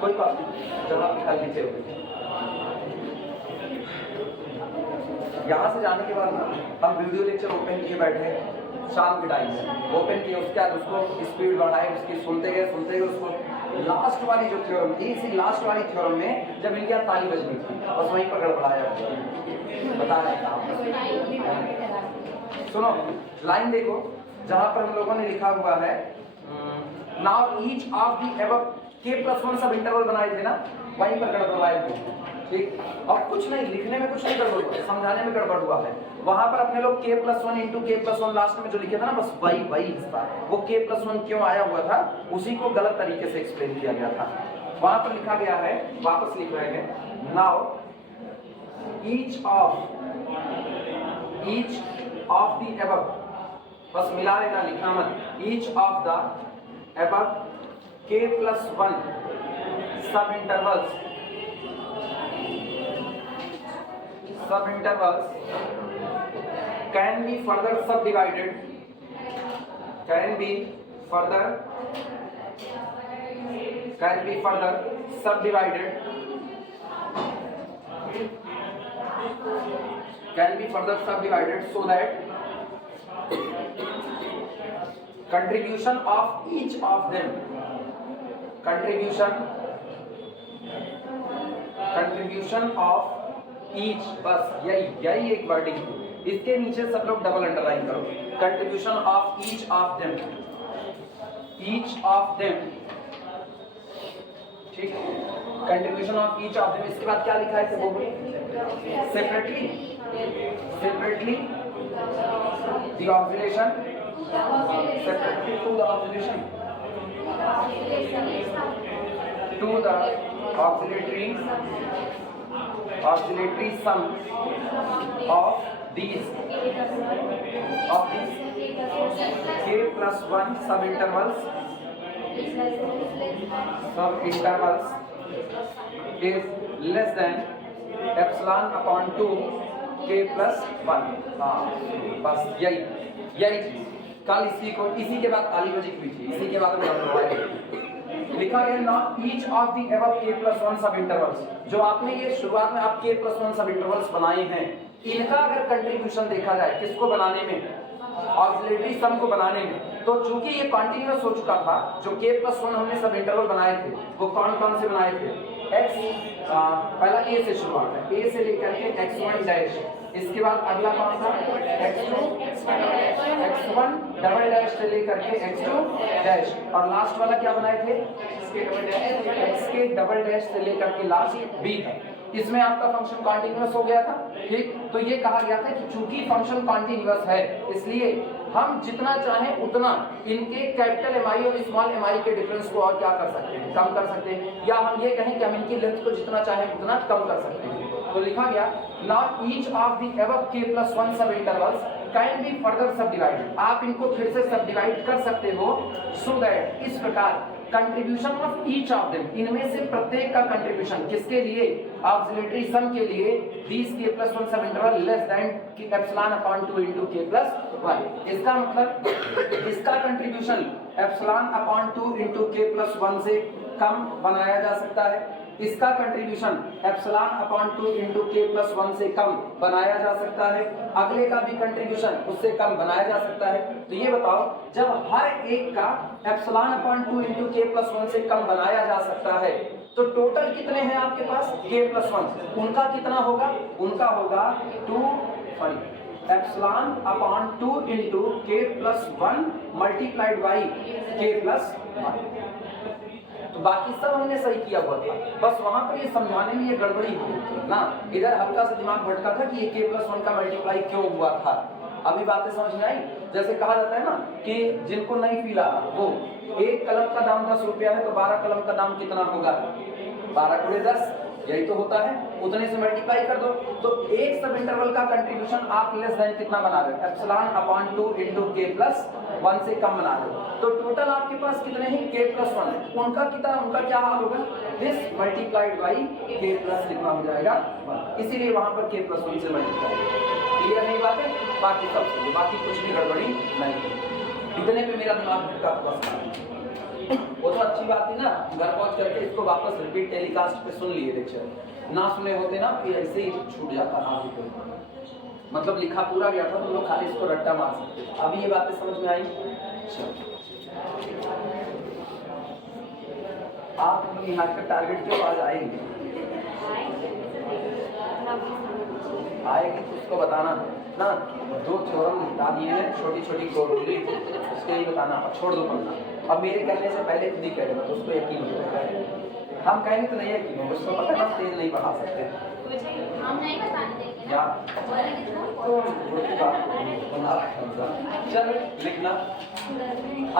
कोई बात नहीं, जब आप निकाल लीजिए होगी। यहाँ से जाने के बाद ना हम वीडियो लेक्चर ओपन किए बैठे हैं, शाम के टाइम में ओपन किए, उसके बाद उसको स्पीड बढ़ाए, उसकी सुनते गए उसको लास्ट वाली जो थ्योरम थी, इसी लास्ट वाली थ्योरम में जब इनके यहाँ ताली बजनी थी बस वहीं पर गड़बड़ाया बता रहे हैं। सुनो लाइन देखो, जहाँ पर हम लोगों ने लिखा हुआ है now each of the above k+1 सब इंटरवल बनाए थे ना, वहीं पर गड़बड़ाए थे। ठीक, और कुछ नहीं लिखने में कुछ नहीं गड़बड़ हुआ, समझाने में गड़बड़ हुआ है। वहां पर अपने लोग k+1 इंटू k+1 लास्ट में जो लिखे था ना, बस वही हिस्सा, वो k+1 क्यों आया हुआ था उसी को गलत तरीके से एक्सप्लेन किया गया था। वहां पर लिखा गया है, वापस लिख रहे हैं, now each of the above, बस मिला लेना, लिखना मत, each of the above k+1 सब intervals can be further subdivided so that contribution of each of them बस यही एक वर्डिंग, इसके नीचे सब लोग डबल अंडरलाइन करो, contribution of each of them, ठीक, contribution of each of them. इसके बाद क्या लिखा है वो separately the oscillation, separately to the oscillation to the oscillatory sum of these k+1 subintervals is less than epsilon upon 2 k+1। हाँ बस यही चीज कल इसी के बाद ताली बजी हुई थी, इसी के बाद लिखा गया ना each of the above k+1 सब इंटरवल्स, जो आपने ये शुरुआत में आप k+1 सब इंटरवल्स बनाए हैं, इनका अगर कंट्रीब्यूशन देखा जाए किसको बनाने में, ऑक्सिलरी सम को बनाने में, तो चूंकि ये कॉन्टिन्यूअस हो चुका था, जो k+1 हमने सब इंटरवल बनाए थे वो कौन से बनाए थे, x पहला a से शुरुआत है, a से लेकर के x1 डैश, इसके बाद अगला कौन था x2 x1 डबल डैश से लेकर के x2 डैश, और लास्ट वाला क्या बनाए थे x के डबल डैश से लेकर के लास्ट b था। इसमें आपका फंक्शन कॉन्टिन्यूअस हो गया था। ठीक, तो ये कहा गया था कि चूंकि फंक्शन कॉन्टिन्यूअस है इसलिए हम जितना चाहें उतना इनके कैपिटल एमआई और स्मॉल एमआई के डिफरेंस को और क्या कर सकते हैं, कम कर सकते हैं, या हम ये कहें कि हम इनकी लेंथ को जितना चाहें उतना कम कर सकते हैं। तो लिखा गया now each of the above k+1 सब इंटरवल्स कैन बी फर्दर सब डिवाइडेड, आप इनको फिर से सब डिवाइड कर सकते हो, सो दैट इस प्रकार contribution of each of them, इनमें से प्रत्येक का कंट्रीब्यूशन किसके लिए, ऑक्सिलरी सम के लिए, these k+1 सब interval less than epsilon upon 2 into k+1। इसका मतलब इसका contribution epsilon upon 2 into k+1 से कम बनाया जा सकता है, इसका contribution epsilon upon 2 into k+1 से कम बनाया जा सकता है, अगले का भी कंट्रीब्यूशन उससे कम बनाया जा सकता है। तो ये बताओ जब हर एक का एप्सिलॉन अपॉन 2 into k+1 से कम बनाया जा सकता है तो टोटल कितने हैं आपके पास k+1, उनका कितना होगा, उनका होगा epsilon upon 2 into k+1 multiplied by k+1। तो बाकी सब हमने सही किया हुआ था, बस वहां पर ये समझाने में ये गड़बड़ी हुई ना, इधर हल्का सा दिमाग भटका था कि ये k+1 का मल्टीप्लाई क्यों हुआ था। अभी बातें समझ में आई। जैसे कहा जाता है ना कि जिनको नहीं पीला वो एक कलम का दाम 10 रुपया है तो 12 कलम का दाम कितना होगा, 12 × 10, यही तो होता है, उतने से मल्टीप्लाई कर दो। तो एक सब इंटरवल का कंट्रीब्यूशन आप लेस देन कितना बना रहे हो, एप्सिलॉन अपॉन 2 into k+1 से कम बना रहे हो। तो टोटल आपके पास कितने हैं k+1 है, उनका कितना, उनका क्या हाल होगा, दिस मल्टीप्लाइड बाई k+ कितना हो जाएगा 1, इसीलिए वहां पर k+1 से मल्टीप्लाई। क्लियर नहीं बात है, बाकी सब बाकी कुछ भी गड़बड़ी नहीं, इतने पे मेरा दिमाग भटका हुआ था। वो तो अच्छी बात थी ना, घर पहुंच करके इसको वापस रिपीट टेलीकास्ट पे सुन लिए लेक्चर, ना सुने होते ना फिर ऐसे ही छूट जाता ना भी कोई, मतलब लिखा पूरा गया था तो लोग खाली इसको रट्टा मार सकते। अभी ये बातें समझ में आई? आप यहाँ का टारगेट क्यों आज आएंगे? आएगी तो उसको बताना ना, 2 थ्योरम बता दिए हैं छोटी छोटी प्रोबेबिलिटी, उसको ही बताना और छोड़ दो पढ़ना। अब मेरे कहने से पहले खुद ही कहेगा तो उसको यकीन हो जाएगा, हम कहेंगे तो नहीं यकीन होगा, उसको पता है हम तेज नहीं पढ़ा सकते या तो चल लिखना।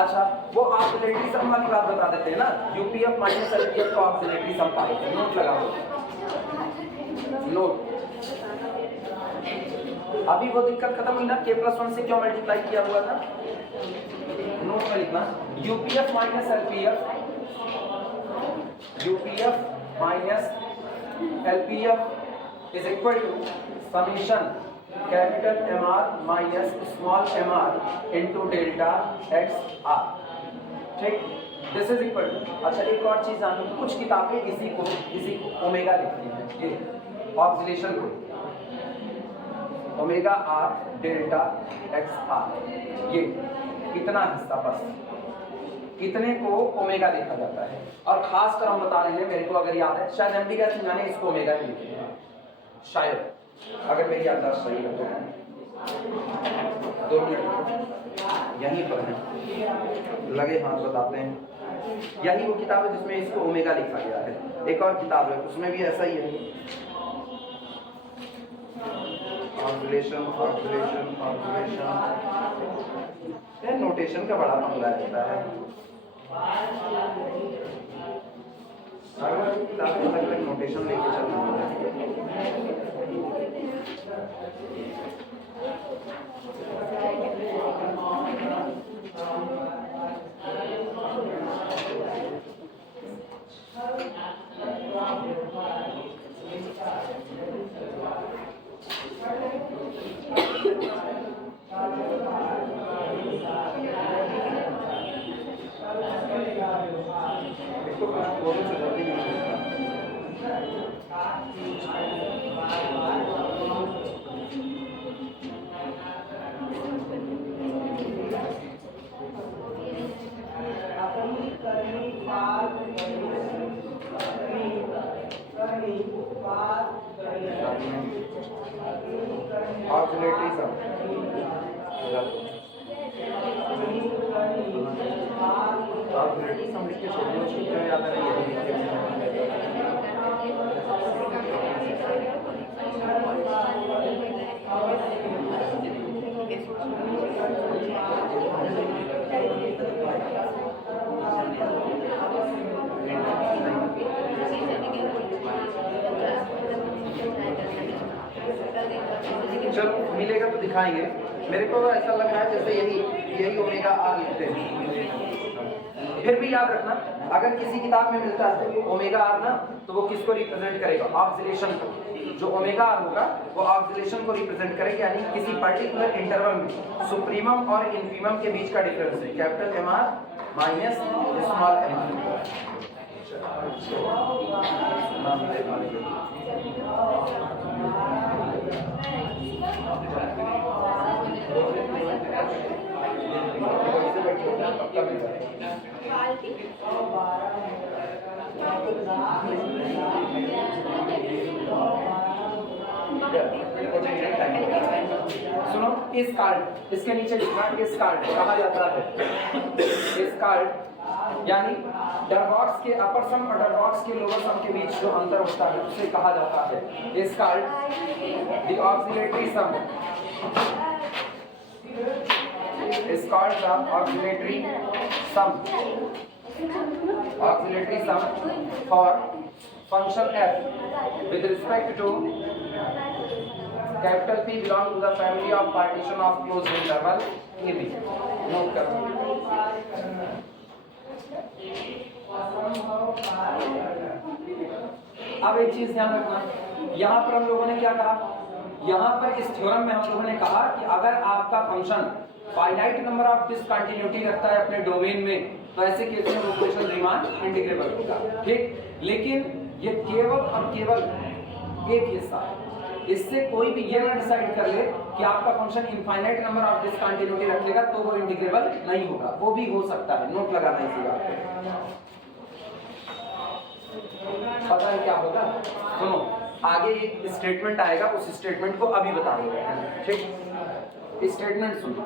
अच्छा वो ऑक्सिलेटरी सम वाली बात बता देते हैं ना, यूपीएफ माइनस एलपीएफ का ऑक्सिलेटरी सम पाएंगे, नोट लगाओ नोट। अभी वो दिक्कत खत्म हुई ना, k+1 से क्यों मल्टीप्लाई किया हुआ था, नोट में लिखना। UPF minus LPF, UPF minus LPF is equal to summation capital MR minus small mr into delta XR, ठीक, दिस इज इक्वल टू। अच्छा एक और चीज जानो, कुछ किताबें इसी को ओमेगा लिखती हैं, ये ऑक्सीलेशन को ओमेगा R डेल्टा XR, ये इतना हिस्सा बस, इतने को ओमेगा लिखा जाता है। और खास कर हम बता रहे हैं, मेरे को अगर याद है शायद एमडी का सिंह ने इसको ओमेगा ही लिखे हैं शायद, अगर मेरी याददाश्त सही है तो। 2 मिनट यहीं पर है, लगे हाथ बताते हैं। यही वो किताब है जिसमें इसको ओमेगा लिखा गया है। एक और किताब है उसमें भी ऐसा ही है, ऑक्सीलेशन ऑक्सीलेशन ऑक्सीलेशन, ये नोटेशन का बड़ा मामला रहता है। अगर किताब अलग अलग नोटेशन लेके चलना है इसको कुछ बोलने से जल्दी नहीं ऑक्सीलेटरी सम ऑक्सीलेटरी सम लिख के छोड़ दो, छुट्टियों याद है यही लिख चलो मिलेगा तो दिखाएंगे। मेरे को ऐसा लग रहा है जैसे यही ओमेगा R लिखते हैं। फिर भी याद रखना, अगर किसी किताब में मिलता है ओमेगा R ना, तो वो किसको रिप्रेजेंट करेगा, ऑक्सीलेशन को। जो ओमेगा R होगा वो ऑक्सीलेशन को रिप्रेजेंट करेगा, यानी किसी पर्टिकुलर इंटरवल में सुप्रीमम और इन्फीमम के बीच का डिफरेंस है, capital MR minus small mr। सुनो, इस कार्ड इसके नीचे लिखना, इस कार्ड कहा जाता है, इस कार्ड यानी डरवॉक्स के अपर सम और डरवॉक्स के लोअर सम के बीच जो अंतर होता है उसे कहा जाता है इस कार्ड द ऑक्सीलेटरी सम, इस कार्ड का oscillatory sum for function f with respect to capital P belong to the family of partition of closed interval AB। Note करो। अब एक चीज ध्यान रखना, यहाँ पर हम लोगों ने क्या कहा, यहाँ पर इस थ्योरम में हम लोगों ने कहा कि अगर आपका function finite number of discontinuity रखता है अपने डोमेन में, तो ऐसे केस में वो क्वेश्चन रीमान इंटीग्रेबल होगा, ठीक। लेकिन ये केवल और केवल एक हिस्सा है, इससे कोई भी ये ना डिसाइड कर ले कि आपका function infinite number of discontinuity रखेगा तो वो इंटीग्रेबल नहीं होगा, वो भी हो सकता है, नोट लगाना इसी बात पे। पता है क्या होगा, सुनो आगे एक स्टेटमेंट आएगा, उस स्टेटमेंट को अभी बता देंगे, ठीक। स्टेटमेंट सुनो,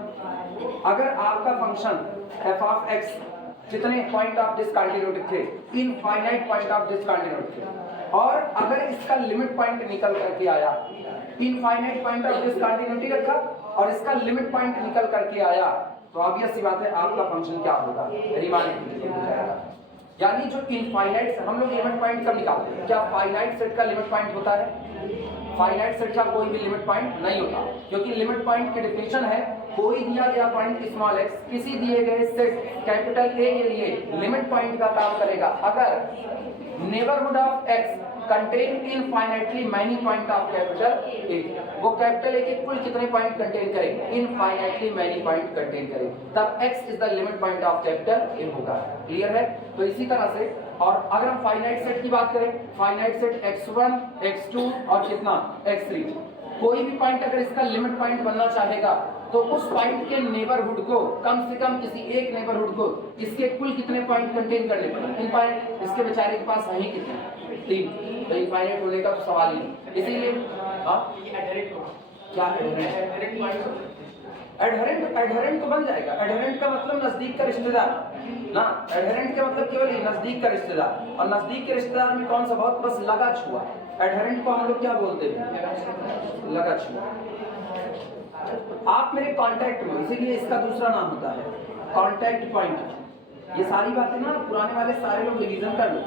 अगर आपका फंक्शन f ऑफ x कितने पॉइंट ऑफ डिसकंटिन्यूटी थे, इनफाइनाइट पॉइंट ऑफ डिसकंटिन्यूटी थे, और अगर इसका लिमिट पॉइंट निकल करके आया, इनफाइनाइट पॉइंट ऑफ डिसकंटिन्यूटी रखा और इसका लिमिट पॉइंट निकल करके आया, तो ऑब्वियस सी बात है आपका फंक्शन क्या होगा, रीमान इंटीग्रेबल हो जाएगा। यानी जो इनफाइनाइट, हम लोग लिमिट पॉइंट कब निकालते हैं, क्या फाइनाइट सेट का लिमिट पॉइंट होता है, फाइनाइट सेट का कोई भी लिमिट पॉइंट नहीं होता, क्योंकि लिमिट पॉइंट की डेफिनेशन है कोई दिया गया पॉइंट स्मॉल x किसी दिए गए सेट कैपिटल A के लिए लिमिट पॉइंट का काम करेगा अगर neighbourhood of x contain infinitely many point of capital A। वो कैपिटल A के कुल कितने पॉइंट कंटेन करेंगे, इनफाइनाइटली मैनी पॉइंट कंटेन करेंगे, तब x is the limit point of capital A होगा। क्लियर है। तो इसी तरह से, और अगर हम फाइनाइट सेट की बात करें, फाइनाइट सेट x1 x2 और कितना x3, कोई भी पॉइंट अगर इसका लिमिट पॉइंट बनना चाहेगा तो उस पॉइंट के नेबरहुड को कम से कम किसी एक नेबरहुड को इसके कुल कितने पॉइंट कंटेन करने पड़ेंगे, इनफाइनाइट, इसके बेचारे के पास है ही कितने, 3, तो इनफाइनाइट होने का तो सवाल ही नहीं। इसीलिए क्या एडहेरेंट तो बन जाएगा। एडहेरेंट का मतलब नजदीक का रिश्तेदार ना, एडहेरेंट का मतलब केवल नजदीक का रिश्तेदार, और नजदीक के रिश्तेदार में कौन सा, बहुत बस लगा छुआ। एडहेरेंट को हम लोग क्या बोलते हैं, लगा छुआ। आप मेरे कांटेक्ट में, इसीलिए इसका दूसरा नाम होता है कांटेक्ट पॉइंट। ये सारी बातें ना पुराने वाले सारे लोग रिवीजन कर लो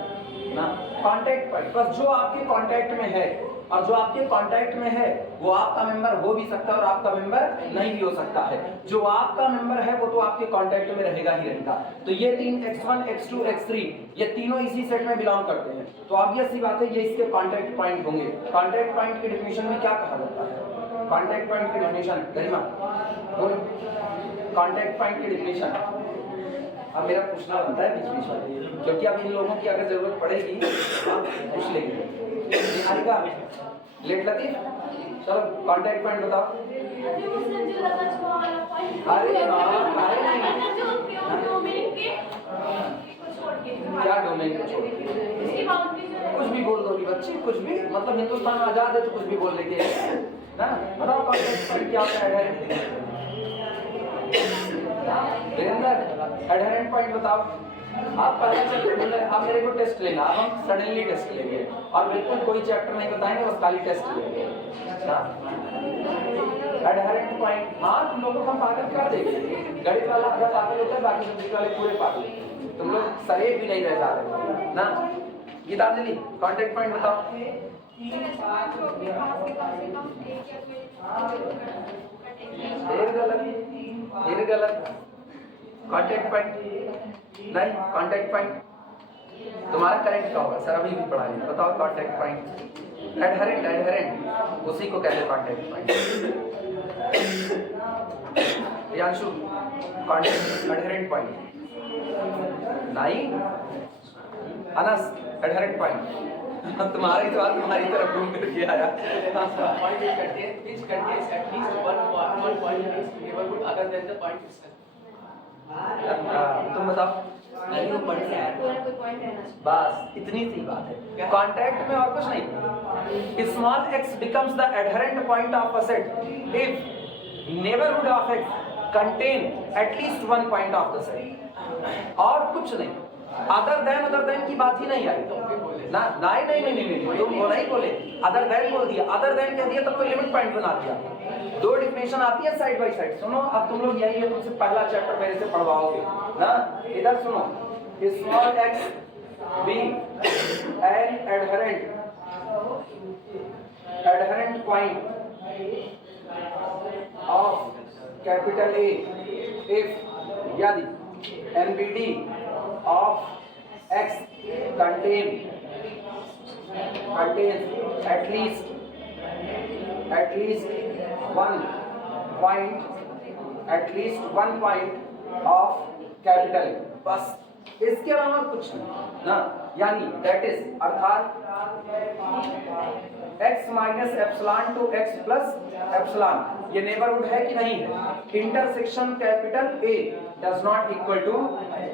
ना। कांटेक्ट पॉइंट, बस जो आपके कांटेक्ट में है, और जो आपके कांटेक्ट में है वो आपका मेंबर हो भी सकता है और आपका मेंबर नहीं भी हो सकता है। जो आपका मेंबर है वो तो आपके कांटेक्ट में रहेगा ही रहेगा। तो ये तीन x1 x2 x3 ये तीनों इसी सेट में बिलोंग करते हैं, तो ऑब्वियस सी बात है ये इसके कांटेक्ट पॉइंट होंगे। कांटेक्ट पॉइंट की डेफिनेशन में क्या कहा जाता है, कांटेक्ट पॉइंट की डेफिनेशन गरिमा बोलो, कांटेक्ट पॉइंट की डेफिनेशन। अब मेरा पूछना बनता है बीच बीच में, क्योंकि अब इन लोगों की अगर जरूरत पड़ेगी पूछ लेंगे। आएगा लेट लतीफ, चलो कांटेक्ट पॉइंट बताओ। अरे क्या डोमेन को छोड़, कुछ भी बोल दोगी बच्ची, कुछ भी, मतलब हिंदुस्तान आजाद है तो कुछ भी बोल लेंगे ना। बताओ कांटेक्ट पॉइंट क्या है, एडहेरेंट पॉइंट बताओ। आप पहले चलते, आप मेरे को टेस्ट लेना, अब हम सडनली टेस्ट लेंगे और बिल्कुल कोई चैप्टर नहीं बताएंगे, बस खाली टेस्ट लेंगे ना। एडहेरेंट पॉइंट, हाँ तुम लोगों को हम पागल कर देंगे, गणित वाला आधा पागल होता है, बाकी सब्जेक्ट वाले पूरे पागल, तुम लोग सरेह भी नहीं रह जा रहे ना। गीतांजलि कांटेक्ट पॉइंट बताओ। फिर गलत, कांटेक्ट पॉइंट नहीं, कांटेक्ट पॉइंट तुम्हारा करेक्ट क्या होगा सर, अभी भी पढ़ा लिया, बताओ कांटेक्ट पॉइंट। एडहेरेंट, एडहेरेंट उसी को कहते हैं contact point. Yashu contact adherent point नहीं, अनस एडहेरेंट पॉइंट तुम्हारी सवाल तुम्हारी तरफ घूम करके आया। Point is contains, which contains at least one point is neighborhood other than the point itself. तुम बताओ। नहीं वो पढ़ रहा है। बस इतनी सी बात है, कॉन्टैक्ट में और कुछ नहीं। Small x becomes the adherent point of a set if neighborhood of x contain at least one point of the set, और कुछ नहीं। अदर देन की बात ही नहीं आई ना, नहीं तुम बोला ही बोले, अदर देन बोल दिया, अदर देन कह दिया तब तो लिमिट पॉइंट बना दिया। दो डिफिनेशन आती है साइड बाय साइड। सुनो अब तुम लोग यही है, तुमसे पहला चैप्टर मेरे से पढ़वाओगे ना, इधर सुनो। Small x be an adherent point of capital A if यदि NBD of x contains at least one point of capital A। बस इसके अलावा कुछ नहीं ना, यानी दैट इज अर्थात x minus epsilon to x plus epsilon ये नेबरहुड है कि नहीं है, intersection capital A does not equal to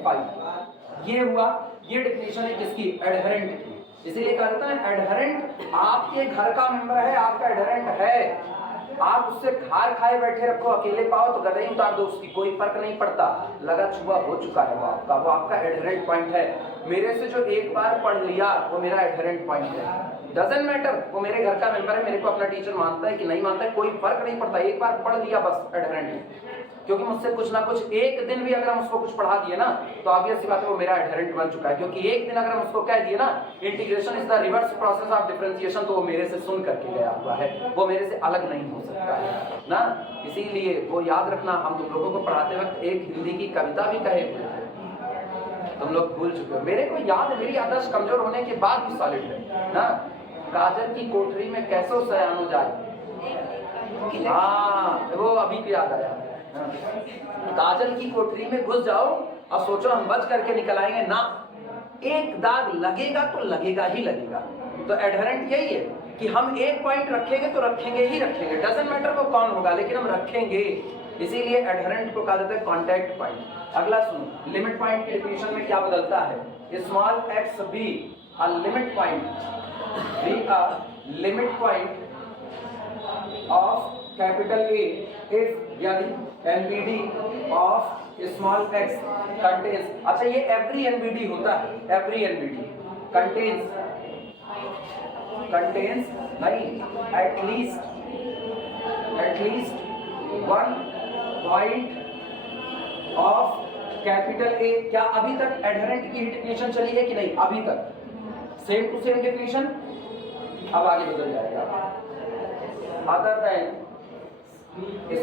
5। ये हुआ, ये डेफिनेशन है किसकी, एडहेरेंट की। इसीलिए कहा जाता है एडहेरेंट आपके घर का मेंबर है, आपका एडहेरेंट है, आप उससे खार खाए बैठे रखो, अकेले पाओ तो गदही उतार दो, उसकी कोई फर्क नहीं पड़ता, लगा छुआ हो चुका है वो आपका एडहेरेंट पॉइंट है। मेरे से जो एक बार पढ़ लिया वो मेरा एडहेरेंट पॉइंट है, डजंट मैटर वो मेरे घर का मेंबर है, मेरे को अपना टीचर मानता है कि नहीं मानता है, कोई फर्क नहीं पड़ता, एक बार पढ़ लिया बस एडहेरेंट है। क्योंकि मुझसे कुछ ना कुछ एक दिन भी अगर हम उसको कुछ पढ़ा दिए ना तो ऑब्वियस सी बात है वो मेरा एडहेरेंट बन चुका है। क्योंकि एक दिन अगर हम उसको कह दिए ना integration is the reverse process of differentiation, तो वो मेरे से सुन करके गया हुआ है, वो मेरे से अलग नहीं हो सकता है ना। इसीलिए वो याद रखना, हम तुम लोगों को पढ़ाते वक्त एक हिंदी की कविता भी कहे हुए थे, तुम लोग भूल चुके हो। मेरे को याद है, मेरी आदर्श कमजोर होने के बाद भी सॉलिड है ना। काजल की कोठरी में कैसो सयान हो जाए, हाँ वो अभी भी याद आया। काजल की कोठरी में घुस जाओ और सोचो हम बच करके निकल आएंगे ना, एक दाग लगेगा तो लगेगा ही लगेगा। तो एडहेरेंट यही है कि हम एक पॉइंट रखेंगे तो रखेंगे ही रखेंगे, डजंट मैटर वो कौन होगा, लेकिन हम रखेंगे। इसीलिए एडहेरेंट को कहा जाता है कांटेक्ट पॉइंट। अगला सुनो, लिमिट पॉइंट के डेफिनेशन में क्या बदलता है, small x be a limit point, be a limit point of capital A if यानी NBD of small x contains, अच्छा ये every NBD होता है, every NBD contains नहीं at least one point of capital A। क्या अभी तक adherent की डेफिनेशन चली है कि नहीं, अभी तक सेम टू सेम डेफिनेशन, अब आगे बदल जाएगा। Other than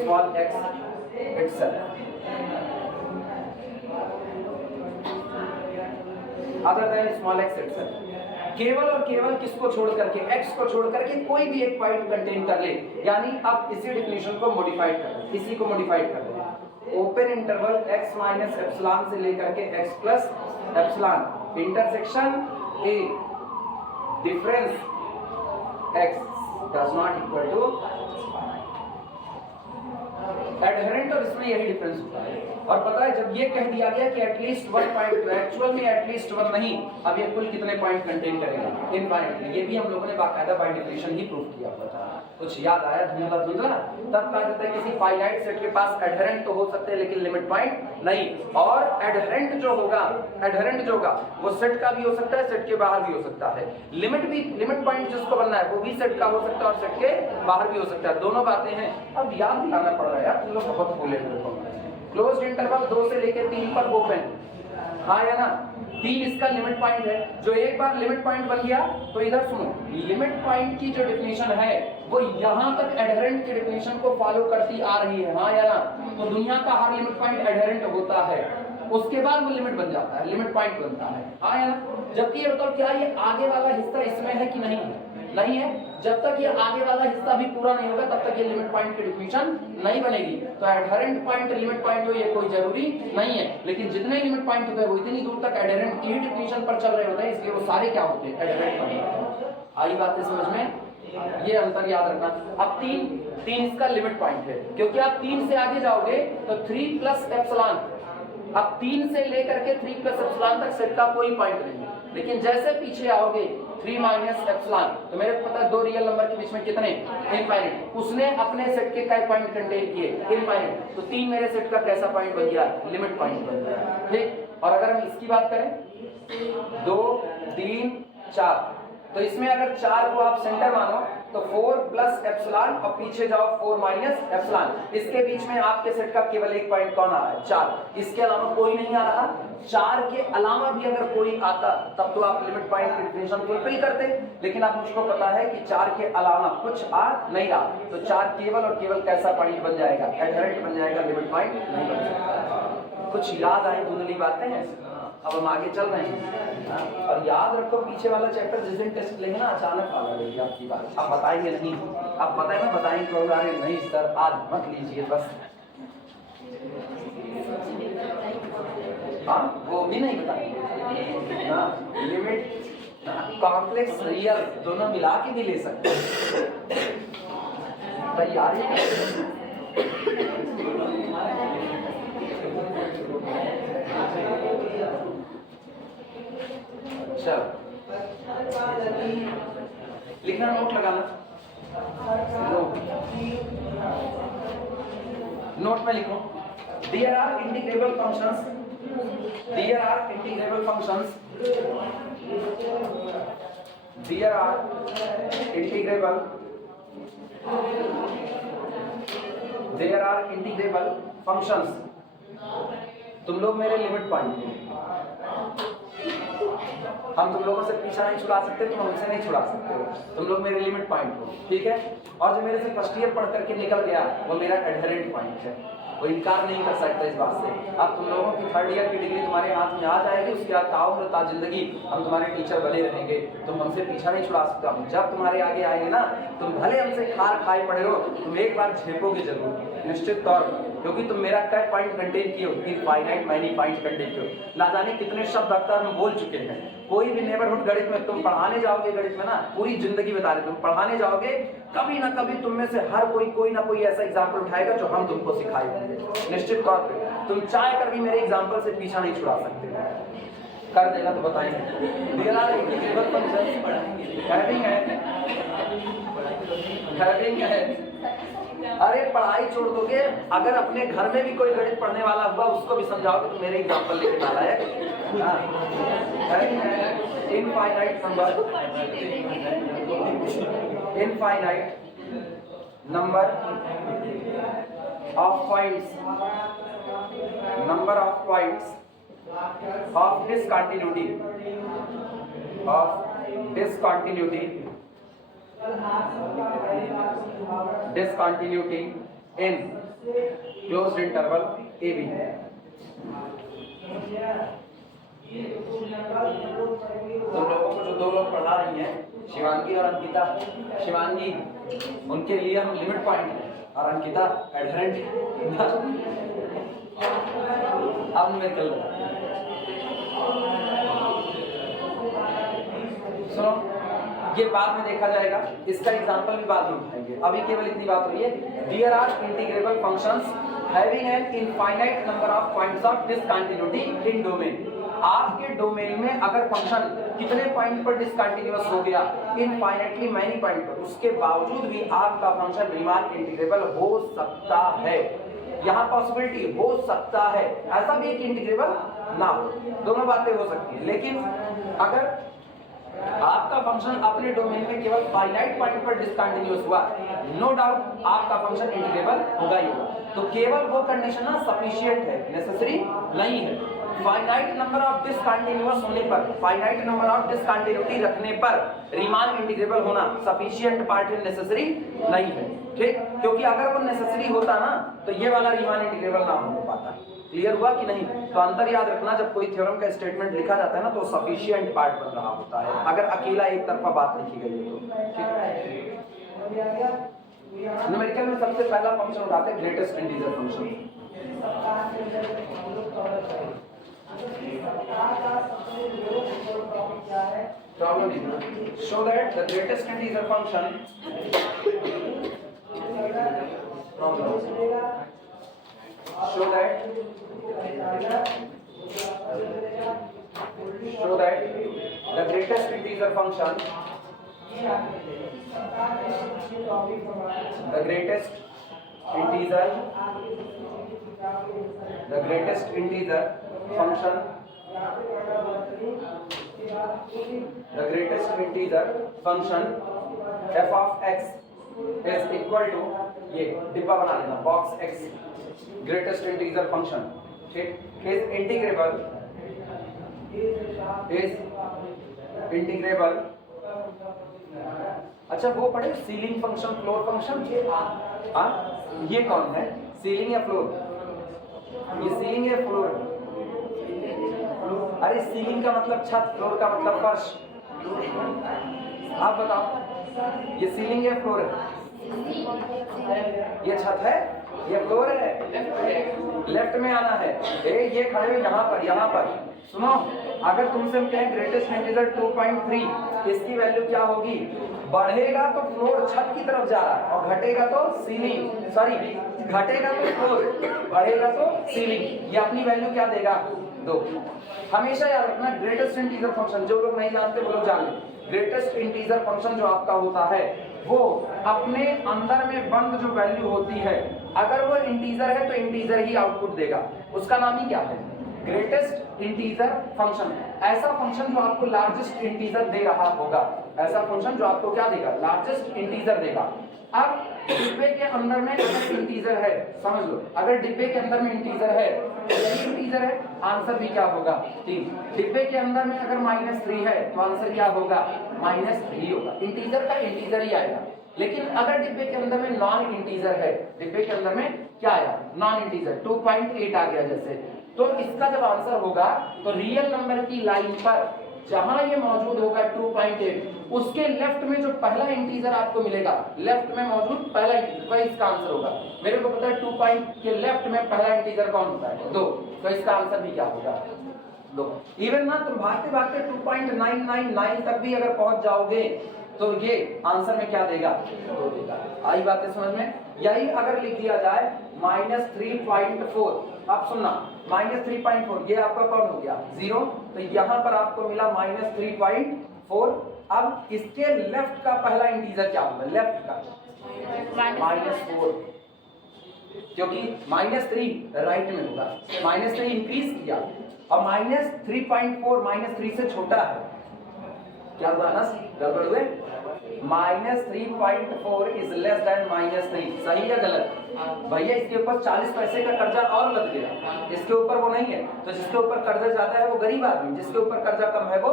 small x itself, other than small x itself, केवल और केवल किसको छोड़ करके, x को छोड़ करके कोई भी एक पॉइंट कंटेन कर ले। यानी अब इसी डेफिनेशन को मॉडिफाइड कर ले, इसी को मॉडिफाइड कर ले, open interval x minus epsilon से लेकर के x plus epsilon, intersection A, difference x does not equal to adherent, और इसमें यही डिफरेंस होता है। और पता है जब ये कह दिया गया कि एटलीस्ट 1 पॉइंट, एक्चुअल में एटलीस्ट 1 नहीं, अब ये कुल कितने पॉइंट कंटेन करेगा, इनफाइनाइटली। ये भी हम लोगों ने बाकायदा बाय डेफिनेशन ही प्रूव किया हुआ था। कुछ याद आया धुंधला धुंधला, तब कहा जाता है किसी फाइनाइट सेट के पास एडहेरेंट तो हो सकते हैं लेकिन लिमिट पॉइंट नहीं। और एडहेरेंट जो होगा वो सेट का भी हो सकता है, सेट के बाहर भी हो सकता है। लिमिट पॉइंट जिसको बनना है वो भी सेट का हो सकता है और सेट के बाहर भी हो सकता है, दोनों बातें हैं। अब याद दिलाना पड़ रहा है यार, तुम लोग बहुत भूले हुए। क्लोज्ड इंटरवल 2 से लेकर 3 पर ओपन, हाँ या ना, 3 इसका लिमिट पॉइंट है। जो एक बार लिमिट पॉइंट बन गया तो इधर सुनो, लिमिट पॉइंट की जो डेफिनेशन है वो यहां तक एडहेरेंट की डेफिनेशन को फॉलो करती आ रही है, हाँ या ना। तो दुनिया का हर लिमिट पॉइंट एडहेरेंट होता है, उसके बाद वो लिमिट बन जाता है, लिमिट पॉइंट बनता है, हाँ या ना। जबकि ये बताओ क्या ये आगे वाला हिस्सा इसमें है कि नहीं है, नहीं है। जब तक ये आगे वाला हिस्सा भी पूरा नहीं होगा तब तक ये लिमिट पॉइंट की डेफिनेशन नहीं बनेगी। तो एडहेरेंट पॉइंट लिमिट पॉइंट हो ये कोई जरूरी नहीं है, लेकिन जितने लिमिट पॉइंट होते हैं वो इतनी दूर तक एडहेरेंट की डेफिनेशन पर चल रहे होते हैं, इसलिए वो सारे क्या होते हैं, एडहेरेंट पॉइंट। आई बात है समझ में, ये अंतर याद रखना। अब 3 इसका लिमिट पॉइंट है, क्योंकि आप 3 से आगे जाओगे तो 3 प्लस एप्सिलॉन, अब 3 से लेकर के 3 प्लस एप्सिलॉन तक सेट का कोई पॉइंट नहीं है। लेकिन जैसे पीछे आओगे 3 माइनस एप्सिलॉन, तो मेरे को पता है 2 रियल नंबर के बीच में कितने, इनफाइनाइट। उसने अपने सेट के कई पॉइंट कंटेन किए, इनफाइनाइट। तो 3 मेरे सेट का कैसा पॉइंट बन गया, लिमिट पॉइंट बन गया, ठीक। और अगर हम इसकी बात करें 2 3 4, तो इसमें अगर 4 को आप सेंटर मानो तो 4 प्लस एप्सिलॉन और पीछे जाओ 4 माइनस एप्सिलॉन, इसके बीच में आपके सेट का केवल एक पॉइंट कौन आ रहा है, 4। इसके अलावा कोई नहीं आ रहा। 4 के अलावा भी अगर कोई आता तब तो आप लिमिट पॉइंट की डेफिनेशन फुलफिल करते, लेकिन अब मुझको पता है कि 4 के अलावा कुछ आ नहीं रहा, तो 4 केवल और केवल कैसा पॉइंट बन जाएगा, एडहेरेंट बन जाएगा, लिमिट पॉइंट नहीं बन सकता। कुछ याद आई धुंधली बातें हैं। अब हम आगे चल रहे हैं, और याद रखो पीछे वाला चैप्टर जिस दिन टेस्ट लेंगे ना अचानक आ जाएगी आपकी बात, आप बताएंगे नहीं, आप बताएंगे बताएंगे तो अरे नहीं सर आज मत लीजिए बस। हाँ वो भी नहीं बताएंगे ना, लिमिट कॉम्प्लेक्स रियल दोनों मिला के भी ले सकते हैं। तैयार है? अच्छा लिखना, नोट लगाना, नोट में लिखो there are integrable functions, there are integrable functions, there are integrable, there are integrable functions. तुम लोग मेरे लिमिट पॉइंट हो, हम तुम लोगों से पीछा नहीं छुड़ा सकते, तुम हमसे नहीं छुड़ा सकते हो, तुम लोग मेरे लिमिट पॉइंट हो, ठीक है। और जो मेरे से फर्स्ट ईयर पढ़ करके निकल गया वो मेरा एडहेरेंट पॉइंट है, वो इनकार नहीं कर सकता इस बात से। अब तुम लोगों की थर्ड ईयर की डिग्री तुम्हारे हाथ में आ जाएगी, उसके बाद ताउम्र ता जिंदगी हम तुम्हारे टीचर बने रहेंगे, तुम हमसे पीछा नहीं छुड़ा सकते। हम जब तुम्हारे आगे आएंगे ना, तुम भले हमसे खार खाए पड़े हो, तुम एक बार झेपोगे जरूर, निश्चित तौर पर, क्योंकि तुम मेरा कई पॉइंट कंटेन किए हो, इनफाइनाइट मैनी पॉइंट कंटेन किए हो, ना जाने कितने शब्द अब तक हम बोल चुके हैं। कोई भी नेबरहुड गणित में तुम पढ़ाने जाओगे, गणित में ना पूरी जिंदगी बता रहे, तुम पढ़ाने जाओगे कभी ना कभी तुम में से हर कोई ना कोई ऐसा एग्जाम्पल उठाएगा जो हम तुमको सिखाए होंगे, निश्चित तौर पे। तुम चाहे कर भी मेरे एग्जाम्पल से पीछा नहीं छुड़ा सकते, कर देना तो बताएंगे। अरे पढ़ाई छोड़ दोगे, अगर अपने घर में भी कोई गणित पढ़ने वाला हुआ उसको भी समझाओगे तो मेरे एग्जाम्पल लेके डाला है। Infinite number, infinite number of points, number of points of discontinuity, of discontinuity, discontinuity in closed interval AB। तुम लोगों को जो दो लोग पढ़ा रही हैं, शिवांगी और अंकिता, शिवांगी उनके लिए हम लिमिट पॉइंट और अंकिता एडहेरेंट। अब मैं कल सुनो, ये बाद में देखा जाएगा, इसका एग्जांपल भी बाद में उठाएंगे, अभी केवल इतनी बात हो रही है। There are integrable functions having an infinite number of points of discontinuity in domain. आपके डोमेन में अगर फंक्शन कितने पॉइंट पर डिसकंटिन्यूअस हो गया, इनफाइनाइटली मैनी पॉइंट पर, उसके बावजूद भी आपका फंक्शन रीमान इंटीग्रेबल हो सकता है। यहाँ पॉसिबिलिटी हो सकता है, ऐसा भी एक इंटीग्रेबल ना हो, दोनों बातें हो सकती है। लेकिन अगर आपका फंक्शन अपने डोमेन में केवल फाइनाइट पॉइंट पर डिसकंटिन्यूअस हुआ, नो डाउट आपका फंक्शन इंटीग्रेबल होगा ही होगा। तो केवल वो कंडीशन ना सफिशिएंट है, नेसेसरी नहीं है। फाइनाइट नंबर ऑफ डिसकंटिन्यूअस होने पर, फाइनाइट नंबर ऑफ डिसकंटिन्यूटी रखने पर रीमान इंटीग्रेबल होना सफिशिएंट पार्ट है, नेसेसरी नहीं है, ठीक। क्योंकि अगर वो नेसेसरी होता ना तो ये वाला रीमान इंटीग्रेबल ना हो पाता। क्लियर हुआ कि नहीं? तो अंतर याद रखना, जब कोई थ्योरम का स्टेटमेंट लिखा जाता है ना तो सफिशिएंट पार्ट बन रहा होता है, अगर अकेला एक तरफा बात लिखी गई है तो। न्यूमेरिकल में सबसे पहला फंक्शन उठाते हैं greatest integer function. Problem is show that the greatest integer function, show that the greatest integer function, the greatest integer function, the greatest integer function f of x is equal to, ये डिब्बा बना लेना, box x, greatest integer function, ठीक, is integrable अच्छा वो पढ़े ceiling function, floor function. हाँ ये कौन है, सीलिंग या फ्लोर? ये सीलिंग या फ्लोर? अरे सीलिंग का मतलब छत, फ्लोर का मतलब फर्श। आप बताओ ये सीलिंग या फ्लोर है? ये छत है, ये फ्लोर है, लेफ्ट में आना है। ये खड़े हुए यहाँ पर सुनो, अगर तुमसे हम कहें ग्रेटेस्ट इंटीजर 2.3, इसकी वैल्यू क्या होगी? बढ़ेगा तो फ्लोर छत की तरफ जा रहा है और घटेगा तो सीलिंग, सॉरी घटेगा तो फ्लोर, बढ़ेगा तो सीलिंग। ये अपनी वैल्यू क्या देगा? 2। हमेशा याद रखना, ग्रेटेस्ट इंटीजर फंक्शन, जो लोग नहीं जानते वो लोग जान लें। ग्रेटेस्ट इंटीजर फंक्शन जो आपका होता है वो अपने अंदर में बंद जो वैल्यू होती है, अगर वो इंटीजर है तो इंटीजर ही आउटपुट देगा। उसका नाम ही क्या है? Greatest integer function. ऐसा फंक्शन जो आपको लार्जेस्ट इंटीजर दे रहा होगा, ऐसा फंक्शन जो आपको क्या देगा? लार्जेस्ट इंटीजर देगा। अब डिब्बे के अंदर में अगर इंटीजर है, समझ लो, अगर डिब्बे के अंदर में इंटीजर है, यही इंटीजर है, आंसर भी क्या होगा? 3। डिब्बे के अंदर में अगर -3 है तो आंसर क्या होगा? -3 होगा। इंटीजर का इंटीजर ही आएगा। लेकिन अगर डिब्बे के अंदर में नॉन इंटीजर है, डिब्बे के अंदर में क्या आया? नॉन इंटीजर, 2.8 आ गया जैसे, तो इसका जब आंसर होगा तो रियल नंबर की लाइन पर जहां ये मौजूद होगा 2.8, उसके लेफ्ट में जो पहला इंटीजर आपको मिलेगा, लेफ्ट में मौजूद पहला इंटीजर, वही इसका आंसर होगा। मेरे को पता है 2 पॉइंट के लेफ्ट में पहला इंटीजर कौन होता है? 2, तो इसका आंसर भी क्या होगा? 2। इवन ना तुम भागते भागते 2.999 तक भी अगर पहुंच जाओगे तो ये आंसर में क्या देगा? 2 देगा। आई बातें समझ में? यही अगर लिख दिया जाए -3.4, आप सुनना, -3.4 ये आपका कौन हो गया? 0, तो यहां पर आपको मिला -3.4। अब इसके लेफ्ट का पहला इंटीजर क्या होगा? लेफ्ट का -4, क्योंकि -3 राइट में होगा, -3 इंक्रीज किया और -3.4 -3 से छोटा है। क्या हुआ ना? गड़बड़ हुए? -3.4 इज लेस देन -3, सही या गलत? भैया इसके ऊपर 40 पैसे का कर्जा और लग गया, इसके ऊपर वो नहीं है, तो जिसके ऊपर कर्जा ज्यादा है वो गरीब आदमी, जिसके ऊपर कर्जा कम है वो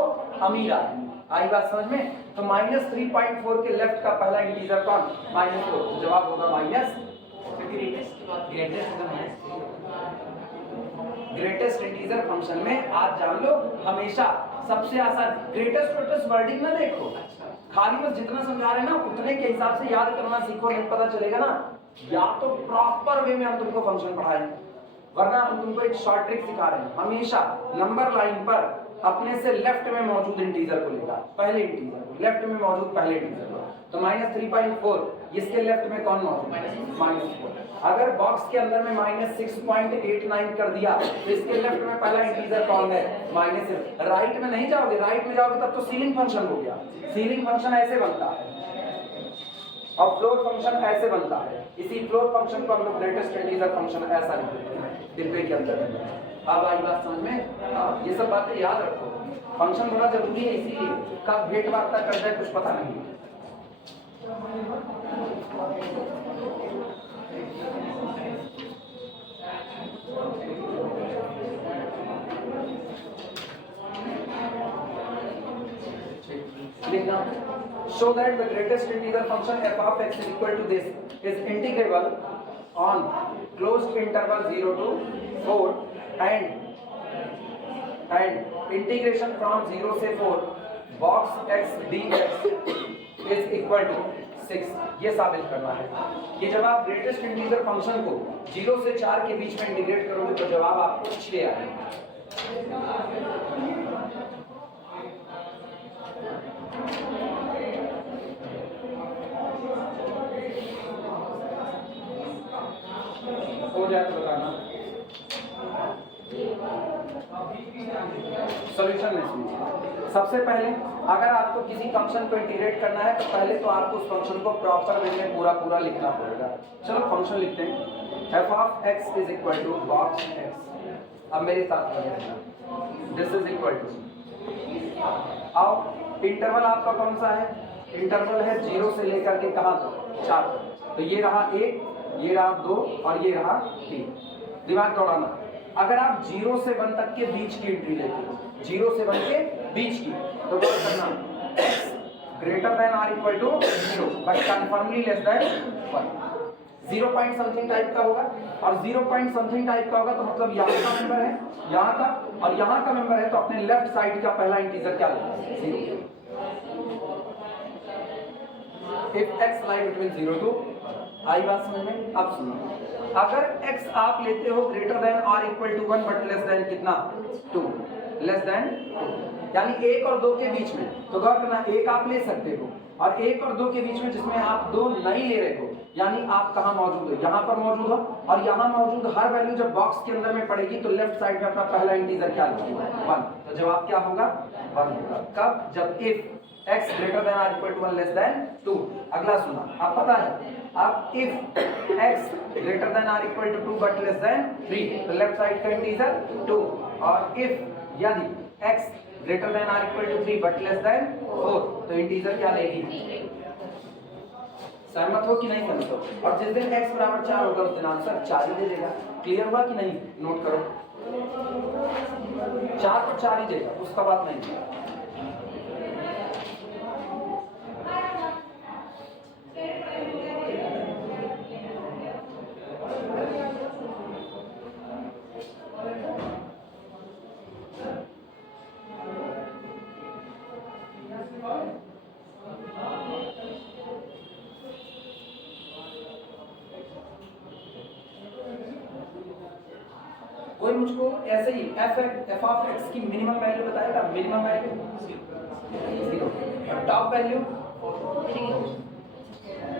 अमीर आदमी। आई बात समझ में? तो -3.4 के लेफ्ट का पहला इंटीजर कौन? -4, तो जवाब होगा ग्रेटेस्ट इंटीजर फंक्शन में आप जान लो हमेशा सबसे आसान ग्रेटेस्ट वर्डिंग ना देखो, खाली बस जितना समझा रहे हैं ना उतने के हिसाब से याद करना सीखो, नहीं पता चलेगा ना। या तो प्रॉपर वे में हम तुमको फंक्शन पढ़ाएं, वरना हम तुमको एक शॉर्ट ट्रिक सिखा रहे हैं। हमेशा नंबर लाइन पर अपने से लेफ्ट में मौजूद इंटीजर को लेगा, पहले इंटीजर को, लेफ्ट में मौजूद पहले इंटीजर को। तो -3.4 इसके लेफ्ट में कौन मौजूद है? -4। अगर बॉक्स के अंदर में -6.89 कर दिया तो इसके लेफ्ट में पहला इंटीजर कौन है? -6। राइट में नहीं जाओगे, राइट में जाओगे तब तो सीलिंग फंक्शन हो गया। सीलिंग फंक्शन ऐसे बनता है और फ्लोर फंक्शन ऐसे बनता है। इसी फ्लोर फंक्शन को हम लोग ग्रेटेस्ट इंटीजर फंक्शन ऐसा लिखते हैं डिब्बे के अंदर। अब आई बात समझ में? ये सब बातें याद रखो, फंक्शन बड़ा जरूरी है, इसीलिए कब भेंट वार्ता कर जाए कुछ पता नहीं। लिखना, show that the greatest integer function f of x is equal to this is integrable on closed interval 0 to 4 and integration from 0 से 4 box x dx is equal to 6। ये साबित करना है कि जब आप ग्रेटेस्ट इंटीजर फंक्शन को 0 से 4 के बीच में इंटीग्रेट करोगे तो जवाब आपको 6 आएगा। हो जाए तो बताना। सॉल्यूशन में सुनिए, सबसे पहले अगर आपको किसी फंक्शन को इंटीग्रेट करना है तो पहले तो आपको उस फंक्शन को प्रॉपर वे में पूरा लिखना पड़ेगा। चलो फंक्शन लिखते हैं, f of x is equal to box x। अब मेरे साथ पढ़िए, दिस इज इक्वल टू, अब इंटरवल आपका कौन सा है? इंटरवल है 0 से लेकर के कहां तक? 4 तक। तो ये रहा 1, ये रहा 2 और ये रहा 3। दिमाग दौड़ाना, अगर आप 0 से 1 तक के बीच की एंट्री लेते हो, 0 से 1 के बीच की, तो क्या करना? Greater than or equal to 0 but confirmly less than 1। 0 point something type का होगा और 0 पॉइंट समथिंग टाइप का होगा तो मतलब यहाँ का मेंबर है, यहाँ का और यहाँ का मेंबर है, तो अपने लेफ्ट साइड का पहला इंटीजर क्या लेगा? 0। If x lie between 0 two, आई बात समझ में? अब सुनो, अगर x आप लेते हो ग्रेटर देन और equal to 1 but less than कितना 2, लेस देन 2, यानी 1 और 2 के बीच में, तो गौर करना 1 आप ले सकते हो और 1 और 2 के बीच में जिसमें आप 2 नहीं ले रहे हो, यानी आप कहाँ मौजूद हो? यहाँ पर मौजूद हो, और यहाँ मौजूद हर वैल्यू जब बॉक्स के अंदर में पड़ेगी तो लेफ्ट साइड में अपना पहला इंटीजर क्या लिखोगे? 1। तो जवाब क्या होगा? 1 होगा। कब? जब इफ x ग्रेटर देन और इक्वल टू 1 लेस देन 2। अगला सुना, आप पता है अब इफ x ग्रेटर देन और equal to 2 but less than 3, तो लेफ्ट साइड का इंटीजर 2, और इफ यदि x ग्रेटर देन और equal to 3 but less than 4, तो इंटीजर क्या लेगी? सहमत हो कि नहीं सहमत हो? और जिस दिन x बराबर 4 होगा उस दिन आंसर 4 ही दे देगा। क्लियर हुआ कि नहीं? नोट करो, 4 पर 4 ही देगा, उसका बात नहीं। कोई मुझको ऐसे ही f ऑफ x की मिनिमम वैल्यू बताएगा? मिनिमम वैल्यू 0, टॉप वैल्यू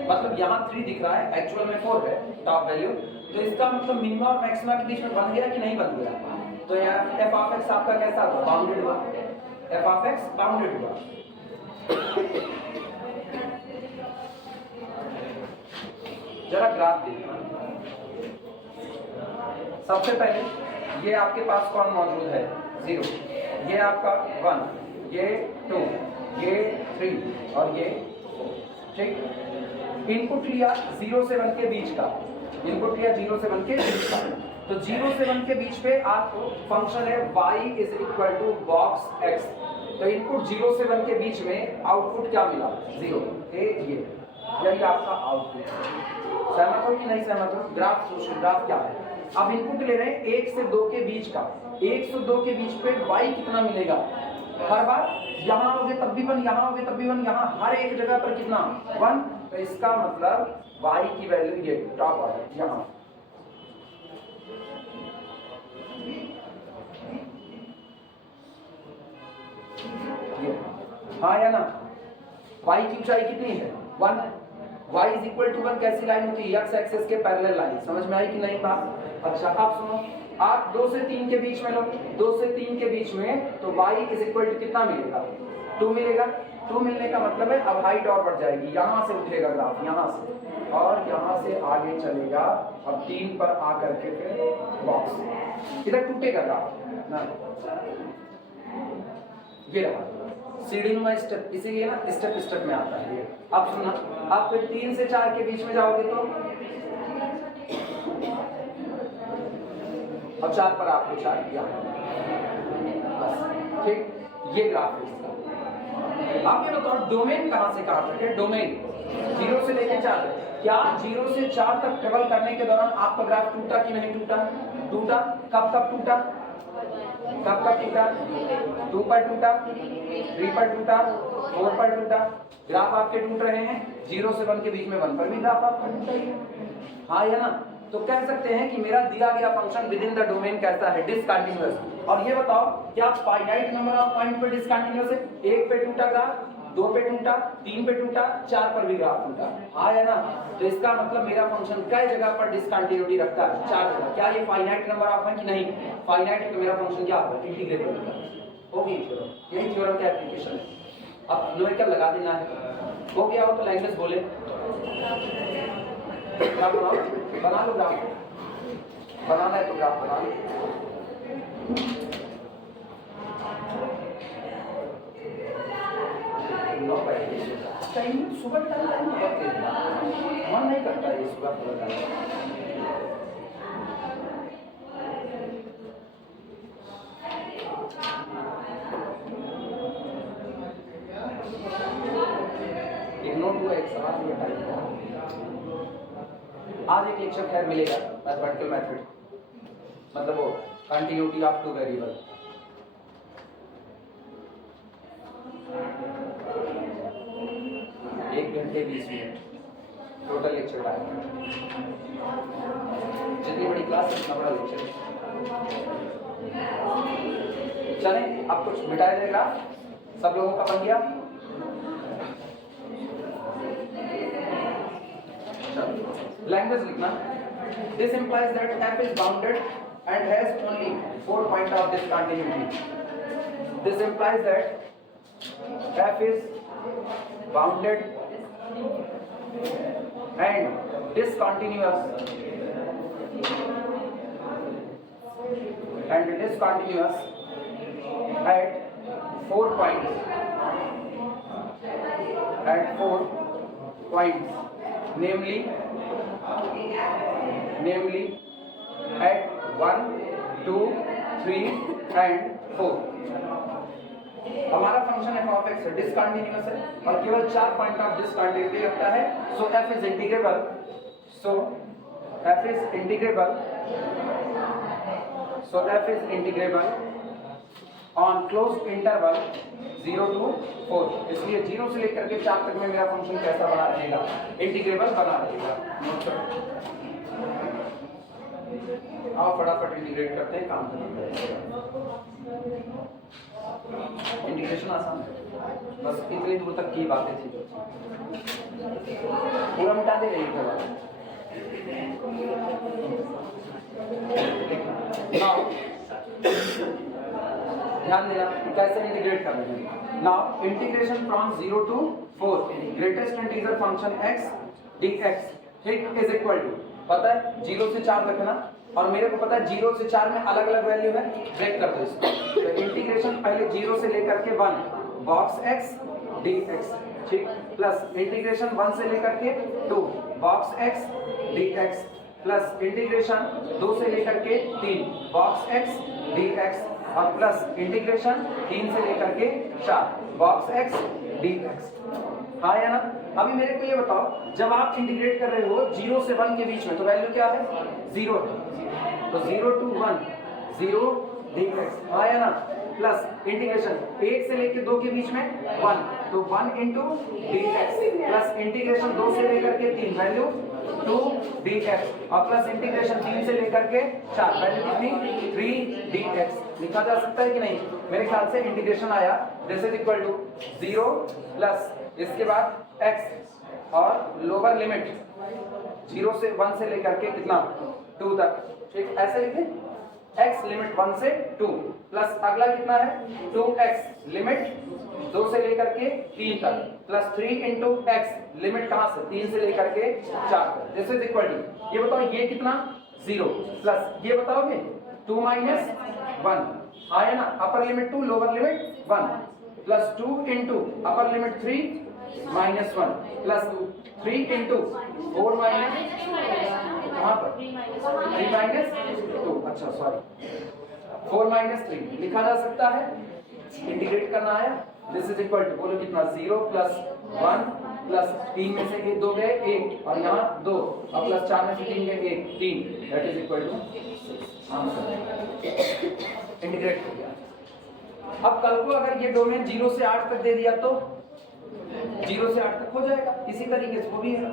मतलब यहाँ 3 दिख रहा है, एक्चुअल में 4 है टॉप वैल्यू, तो इसका मतलब मिनिमम और मैक्सिमा के बीच में बन गया कि नहीं बन गया? तो यहाँ f ऑफ x आपका कैसा हुआ? बाउंडेड हुआ। f ऑफ x बाउंडेड हुआ। जरा ग्राफ देखना। सबसे पहले ये आपके पास कौन मौजूद है? 0, ये आपका 1, ये 2, ये 3 और ये 4। ठीक, इनपुट लिया 0 से 1 के बीच का, इनपुट लिया 0 से 1 के बीच का, तो 0 से 1 के बीच पे आपको फंक्शन है y is equal to box x, तो इनपुट 0 से 1 के बीच में आउटपुट क्या मिला? 0। ये यही आपका आउटपुट। सहमत हो कि नहीं सहमत हो? ग्राफ सोचो, ग्राफ क्या है? अब इनपुट ले रहे हैं 1 से 2 के बीच का, 1 से 2 के बीच पे y कितना मिलेगा? हर बार यहाँ होगे तब भी 1, यहाँ होगे तब भी 1, यहाँ हर एक जगह पर कितना? 1। तो इसका मतलब y की वैल्यू ये टॉप है यहाँ, ये हाँ या ना? y की ऊंचाई कितनी है? 1। y इज इक्वल टू 1 कैसी लाइन होती है? x एक्सिस के पैरेलल लाइन। समझ में आई कि नहीं बात? अच्छा, अब सुनो, आप 2 से 3 के बीच में लो, 2 से 3 के बीच में, तो y इज इक्वल टू कितना मिलेगा? 2 मिलेगा। 2 मिलने का मतलब है अब हाइट और बढ़ जाएगी, यहाँ से उठेगा ग्राफ, यहाँ से और यहाँ से आगे चलेगा, अब 3 पर आकर के फिर बॉक्स इधर टूटेगा ग्राफ ना, ये रहा सीढ़ीनुमा स्टेप, इसीलिए ना स्टेप स्टेप में आता है ये। अब सुनना, आप फिर 3 से 4 के बीच में जाओगे तो अब 4 पर आपको 4 यहाँ, बस ठीक, ये ग्राफ है इसका। आप ये बताओ डोमेन कहाँ से कहाँ तक है? डोमेन 0 से लेकर 4 तक। क्या 0 से 4 तक ट्रेवल करने के दौरान आपका ग्राफ टूटा कि नहीं टूटा? टूटा। कब कब टूटा? कब कब टूटा? 2 पर टूटा, 3 पर टूटा, 4 पर टूटा। ग्राफ आपके टूट रहे हैं 0 से 1 के बीच में, 1 पर भी ग्राफ आपका टूटा ही है, हाँ या ना? तो कह सकते हैं कि मेरा दिया गया function with in the domain कैसा है? डिसकंटिन्यूअस। और ये बताओ क्या फाइनाइट नंबर ऑफ पॉइंट पे डिसकंटिन्यूअस है? 1 पे टूटा ग्राफ, 2 पे टूटा, 3 पे टूटा, 4 पर भी ग्राफ टूटा, हाँ या ना? तो इसका मतलब मेरा फंक्शन कई जगह पर डिसकंटिन्यूटी रखता है, 4 जगह। क्या ये फाइनाइट नंबर ऑफ है कि नहीं? फाइनाइट है तो मेरा फंक्शन क्या होगा? इंटीग्रेबल होगा। ओके, यही थ्योरम का एप्लीकेशन है। अब न्यूमेरिकल लगा देना है, हो गया हो तो लैंग्वेज बोले, ग्राफ बना लो, ग्राफ बनाना है तो ग्राफ बना लो। टाइम सुबह टाइम मन नहीं करता है सुबह पूरा टाइम। इग्नोर टू एक सवाल में टाइम। आज एक लेक्चर खैर मिलेगा मैथमेटिकल मेथड, मतलब वो कंटिन्यूटी ऑफ टू वेरिएबल। एक घंटे 20 मिनट टोटल लेक्चर टाइम। जितनी बड़ी क्लास उतना बड़ा लेक्चर। चलें, अब कुछ मिटाया जाएगा। सब लोगों का बन गया? लैंग्वेज लिखना। This implies that f is bounded and has only 4 points of discontinuity. This implies that f is bounded and discontinuous at 4 points. Namely at 1, 2, 3 and 4। हमारा function f of x discontinuous है और केवल 4 point of discontinuity रखता है। सो f is integrable on closed interval 0 to 4। इसलिए 0 से लेकर के 4 तक में मेरा फंक्शन कैसा बना रहेगा? इंटीग्रेबल बना रहेगा। आओ फटाफट इंटीग्रेट करते हैं, काम खत्म करेंगे। इंटीग्रेशन आसान है, बस इतनी दूर तक की बातें थी। पूरा मिटा दे रही है। ध्यान देना कैसे इंटीग्रेट कर रहे हैं। Now integration from 0 to 4 greatest integer function x dx ठीक इज इक्वल टू, पता है 0 से 4 तक है ना, और मेरे को पता है 0 से 4 में अलग अलग वैल्यू है। ब्रेक कर दो इसको। तो इंटीग्रेशन पहले 0 से लेकर के 1 बॉक्स x dx ठीक, प्लस इंटीग्रेशन 1 से लेकर के 2 box x dx plus integration 2 से लेकर के 3 बॉक्स x dx और प्लस इंटीग्रेशन 3 से लेकर के 4 बॉक्स x dx। हाँ या ना? अभी मेरे को ये बताओ, जब आप इंटीग्रेट कर रहे हो 0 से 1 के बीच में तो वैल्यू क्या है? 0 है। तो 0 to 1 0 dx। हाँ या ना? प्लस इंटीग्रेशन 1 से लेकर 2 के बीच में 1 तो 1 into dx प्लस इंटीग्रेशन 2 से लेकर के 3 वैल्यू 2 dx और प्लस इंटीग्रेशन 3 से लेकर के 4 वैल्यू कितनी? 3 dx। लिखा जा सकता है कि नहीं? मेरे ख्याल से इंटीग्रेशन आया this is equal to 0 plus इसके बाद x और लोअर लिमिट 0 से 1 से लेकर के कितना? 2 तक ठीक, ऐसे लिखें x लिमिट 1 से 2 प्लस अगला कितना है? 2x लिमिट 2 से लेकर के 3 तक प्लस 3 into x लिमिट कहां से? 3 से लेकर के 4 तक। दिस इज इक्वल टू, ये बताओ ये कितना? 0 प्लस ये बताओगे 2 minus 1 आया ना, upper limit 2 lower limit 1 plus 2 into upper limit 3 minus 1 plus 3 into 4 minus कहां पर? 3 minus 2, अच्छा सॉरी 4 minus 3 लिखा जा सकता है। इंटीग्रेट करना है दिस इज इक्वल टू, बोलो कितना? 0 प्लस 1 प्लस 3 में से 1 2 गए 1 और यहाँ 2 और प्लस 4 में से 3 गए 1 3 that is equal to answer. Integrate हो गया। अब कल को अगर ये डोमेन 0 से 8 तक दे दिया तो 0 से 8 तक हो जाएगा। इसी तरीके से वो भी है।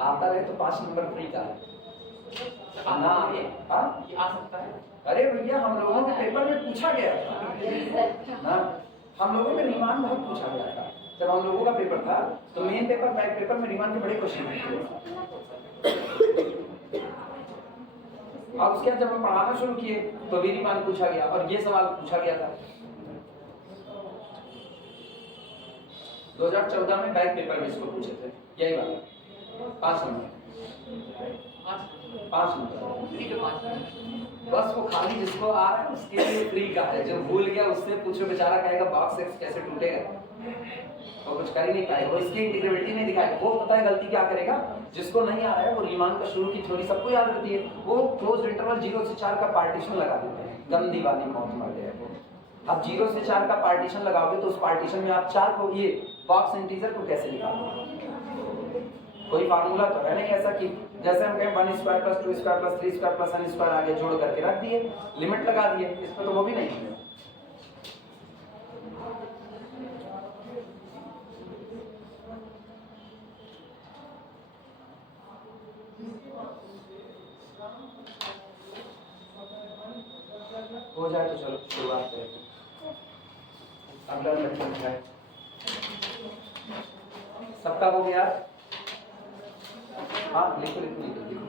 आता रहे तो 5 नंबर फ्री का है ना? ये आ सकता है। अरे भैया हम लोगों के पेपर में पूछा गया था ना, हम लोगों में रीमान बहुत पूछा गया था। जब हम लोगों का पेपर था तो मेन पेपर बैक पेपर में रीमान के बड़े क्वेश्चन थे। अब उसके बाद जब हम पढ़ाना शुरू किए तो भी रीमान पूछा गया और ये सवाल पूछा गया था 2014 में बैक पेपर में इसको पूछे थे, यही बात 5 नंबर बस। वो खाली जिसको आ रहा है उसके लिए फ्री का है, जो भूल गया उससे पूछो, बेचारा कहेगा बॉक्स एक्स कैसे टूटेगा, तो कुछ कर ही नहीं पाएगा, वो इसकी इंटीग्रेबिलिटी नहीं दिखाएगा। वो पता है गलती क्या करेगा, जिसको नहीं आ रहा है वो रीमान का शुरू की थ्योरी सबको याद रहती है, वो क्लोज्ड इंटरवल 0 से 4 का पार्टीशन लगा देते हैं, गंदी वाली मौत मर गया वो। अब 0 से 4 का पार्टीशन लगाओगे तो उस पार्टीशन में आप 4 को ये बॉक्स इंटीजर को कैसे निकालोगे? कोई फार्मूला तो है नहीं ऐसा कि जैसे हम कहें 1 square plus 2 square plus 3 square plus n square आगे जोड़ करके रख दिए, लिमिट लगा दिए, इसमें तो वो भी नहीं है। हो जाए तो चलो शुरुआत करें। अगला लेक्चर है सबका हो गया? हाँ लिखो लिखो लिखो लिखो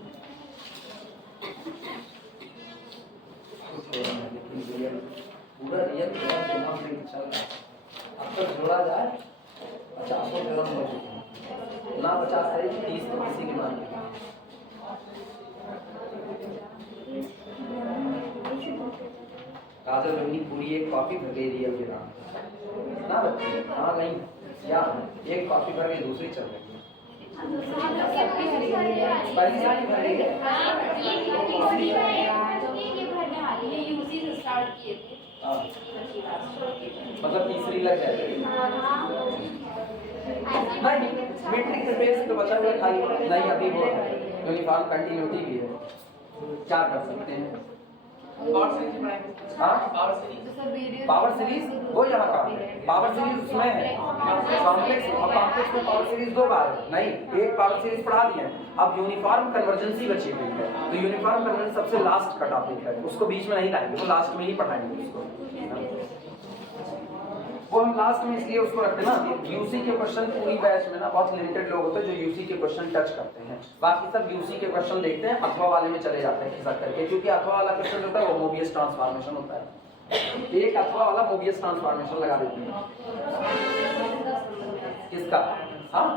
पूरा रियल दिमाग में चल रहा है। अब तो जोड़ा जाए 50 ग्राम ना 50 है 30 तो किसी की मान काजल रोहिणी पूरी एक कॉपी भर गई रियल के नाम ना बच्चे। हाँ नहीं क्या एक कॉपी भर गई दूसरी चल रही है। मतलब तीसरी लग जाएगी नहीं मीट्रिक के बेस पे बचा हुआ खाली नहीं अभी वो है यूनिफॉर्म कंटिन्यूटी भी है क्या कर सकते हैं। पावर सीरीज वो यहाँ का पावर सीरीज उसमें है कॉम्प्लेक्स और कॉम्प्लेक्स में पावर सीरीज 2 बार है नहीं एक पावर सीरीज पढ़ा दिए। अब यूनिफॉर्म कन्वर्जेंसी बची हुई है तो यूनिफॉर्म कन्वर्जेंस सबसे लास्ट का टॉपिक है उसको बीच में नहीं लाएंगे वो लास्ट में ही पढ़ाएंगे उसको। वो हम लास्ट में इसलिए उसको रखते हैं ना यूसी के क्वेश्चन पूरी बैच में ना बहुत लिमिटेड लोग होते हैं जो यूसी के क्वेश्चन टच करते हैं बाकी सब यूसी के क्वेश्चन देखते हैं अथवा वाले में चले जाते हैं खिसक करके क्योंकि अथवा वाला क्वेश्चन होता है वो मोबियस ट्रांसफॉर्मेशन होता है एक अथवा वाला मोबियस ट्रांसफॉर्मेशन लगा देते हैं किसका। हाँ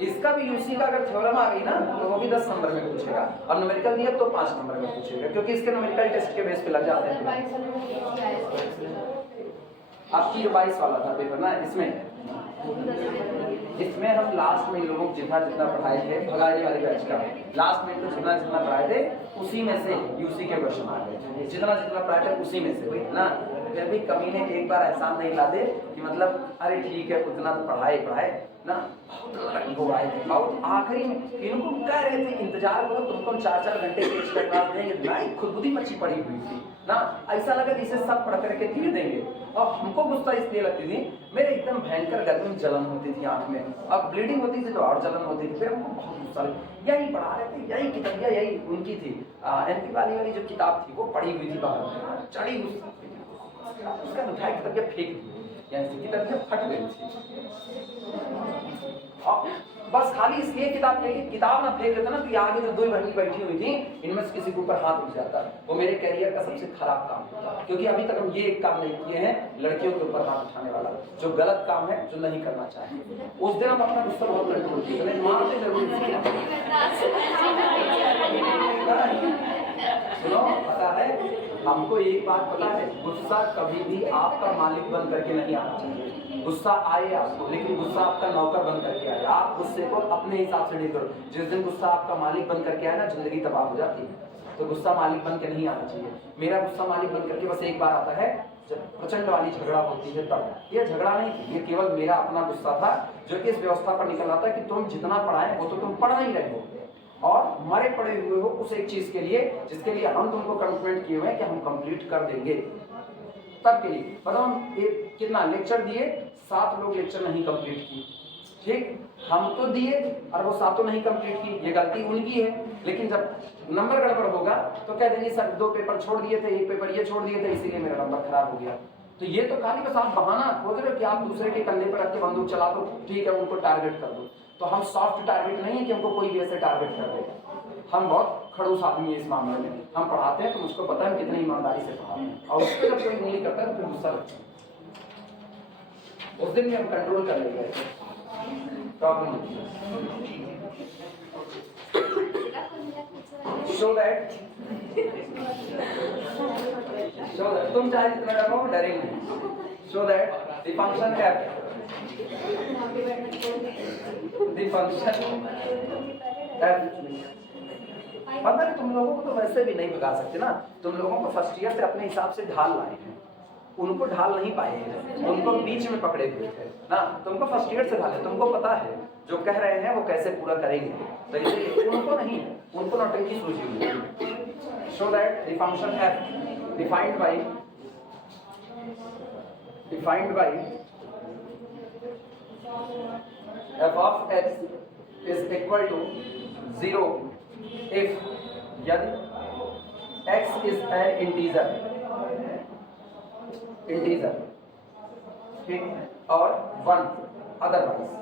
इसका भी यूसी का अगर थ्योरम आ गई ना तो वो भी 10 नंबर में पूछेगा और न्यूमेरिकल दिया तो 5 नंबर में पूछेगा क्योंकि इसके न्यूमेरिकल टेस्ट के बेस पे लग जाते हैं। आपकी जो 22 वाला था पेपर ना इसमें हम लास्ट में इन लोगों को जितना पढ़ाए थे भगाने वाले बैच का लास्ट में तो जितना पढ़ाए थे उसी में से यूसी के क्वेश्चन आ गए जितना पढ़ाए थे उसी में से ना फिर भी कमी ने एक बार एहसान नहीं ला दे कि मतलब अरे ठीक है उतना तो पढ़ाए ना वो आए थे और आखिरी में इनको कह रहे थे इंतजार करो तुमको 4-4 घंटे की एक्स्ट्रा क्लास देंगे नहीं खुद मच्छी पड़ी हुई थी ना ऐसा लगा जैसे सब पढ़ करके धीरे देंगे और हमको गुस्सा इसलिए लगती थी मेरे एकदम भयंकर गर्मी में जलन होती थी आंख में अब ब्लीडिंग होती थी तो और जलन होती थी फिर हमको बहुत गुस्सा लगा यही पढ़ा रहे थे यही किताबियाँ यही उनकी थी एनपी वाली जो किताब थी वो पढ़ी हुई थी बाहर चढ़ी उसका मिठाई किताबियाँ फेंक दी यानी किताबियाँ फट गई थी बस खाली इसलिए किताब ना फेंक देता ना तो आगे जो 2 बहनी बैठी हुई थी इनमें से किसी के ऊपर हाथ उठ जाता वो मेरे करियर का सबसे खराब काम होता क्योंकि अभी तक हम ये एक काम नहीं किए हैं लड़कियों के ऊपर हाथ उठाने वाला जो गलत काम है जो नहीं करना चाहिए उस दिन हम अपना गुस्सा बहुत कंट्रोल किए मानते जरूर सुनो पता है हमको एक बात पता है गुस्सा कभी भी आपका मालिक बन करके नहीं आना चाहिए गुस्सा आए आपको लेकिन गुस्सा आपका नौकर बन करके आए आप गुस्से को अपने हिसाब से डील करो जिस दिन गुस्सा आपका मालिक बन करके आए ना जिंदगी तबाह हो जाती है तो गुस्सा मालिक बन के नहीं आना चाहिए। मेरा गुस्सा मालिक बन करके बस एक बार आता है जब प्रचंड वाली झगड़ा होती है तब ये झगड़ा नहीं ये केवल मेरा अपना गुस्सा था जो इस व्यवस्था पर निकल आता है कि तुम जितना पढ़ाए वो तो तुम पढ़ नहीं रहे हो और मरे पड़े हुए हो उस एक चीज के लिए जिसके लिए हम तुमको कमिटमेंट किए हुए हैं कि हम कंप्लीट कर देंगे तब के लिए मतलब हम कितना लेक्चर दिए 7 लोग लेक्चर नहीं कंप्लीट की ठीक हम तो दिए और वो 7 नहीं कंप्लीट की ये गलती उनकी है लेकिन जब नंबर गड़बड़ होगा तो कह देंगे सर 2 पेपर छोड़ दिए थे 1 पेपर ये छोड़ दिए थे इसीलिए मेरा नंबर खराब हो गया तो ये तो खाली बस आप बहाना खोज रहे हो कि आप दूसरे के कंधे पर रख के बंदूक चला दो ठीक है उनको टारगेट कर दो तो हम सॉफ्ट टारगेट नहीं है कि हमको कोई भी ऐसे टारगेट कर दे हम बहुत खड़ूस आदमी है इस मामले में हम पढ़ाते हैं तो मुझको पता है हम कितनी ईमानदारी से पढ़ाते हैं और उस पर जब कोई उंगली करता है तो फिर गुस्सा लगता है उस दिन भी हम कंट्रोल कर लेंगे प्रॉब्लम शो दैट तुम चाहे जितना डरो डरेंगे show that the function f पता है तुम लोगों को तो वैसे भी नहीं भगा सकते ना तुम लोगों को फर्स्ट ईयर से अपने हिसाब से ढाल लाए हैं उनको ढाल नहीं पाए हैं, उनको बीच में पकड़े हुए थे ना, तुमको फर्स्ट ईयर से ढाले, तुमको पता है जो कह रहे हैं वो कैसे पूरा करेंगे, तो इसलिए उनको नहीं, उनको नौटंकी सूझी हुई है। So that the function f defined by f of x is equal to 0 if यदि x is an integer, ठीक, और 1 otherwise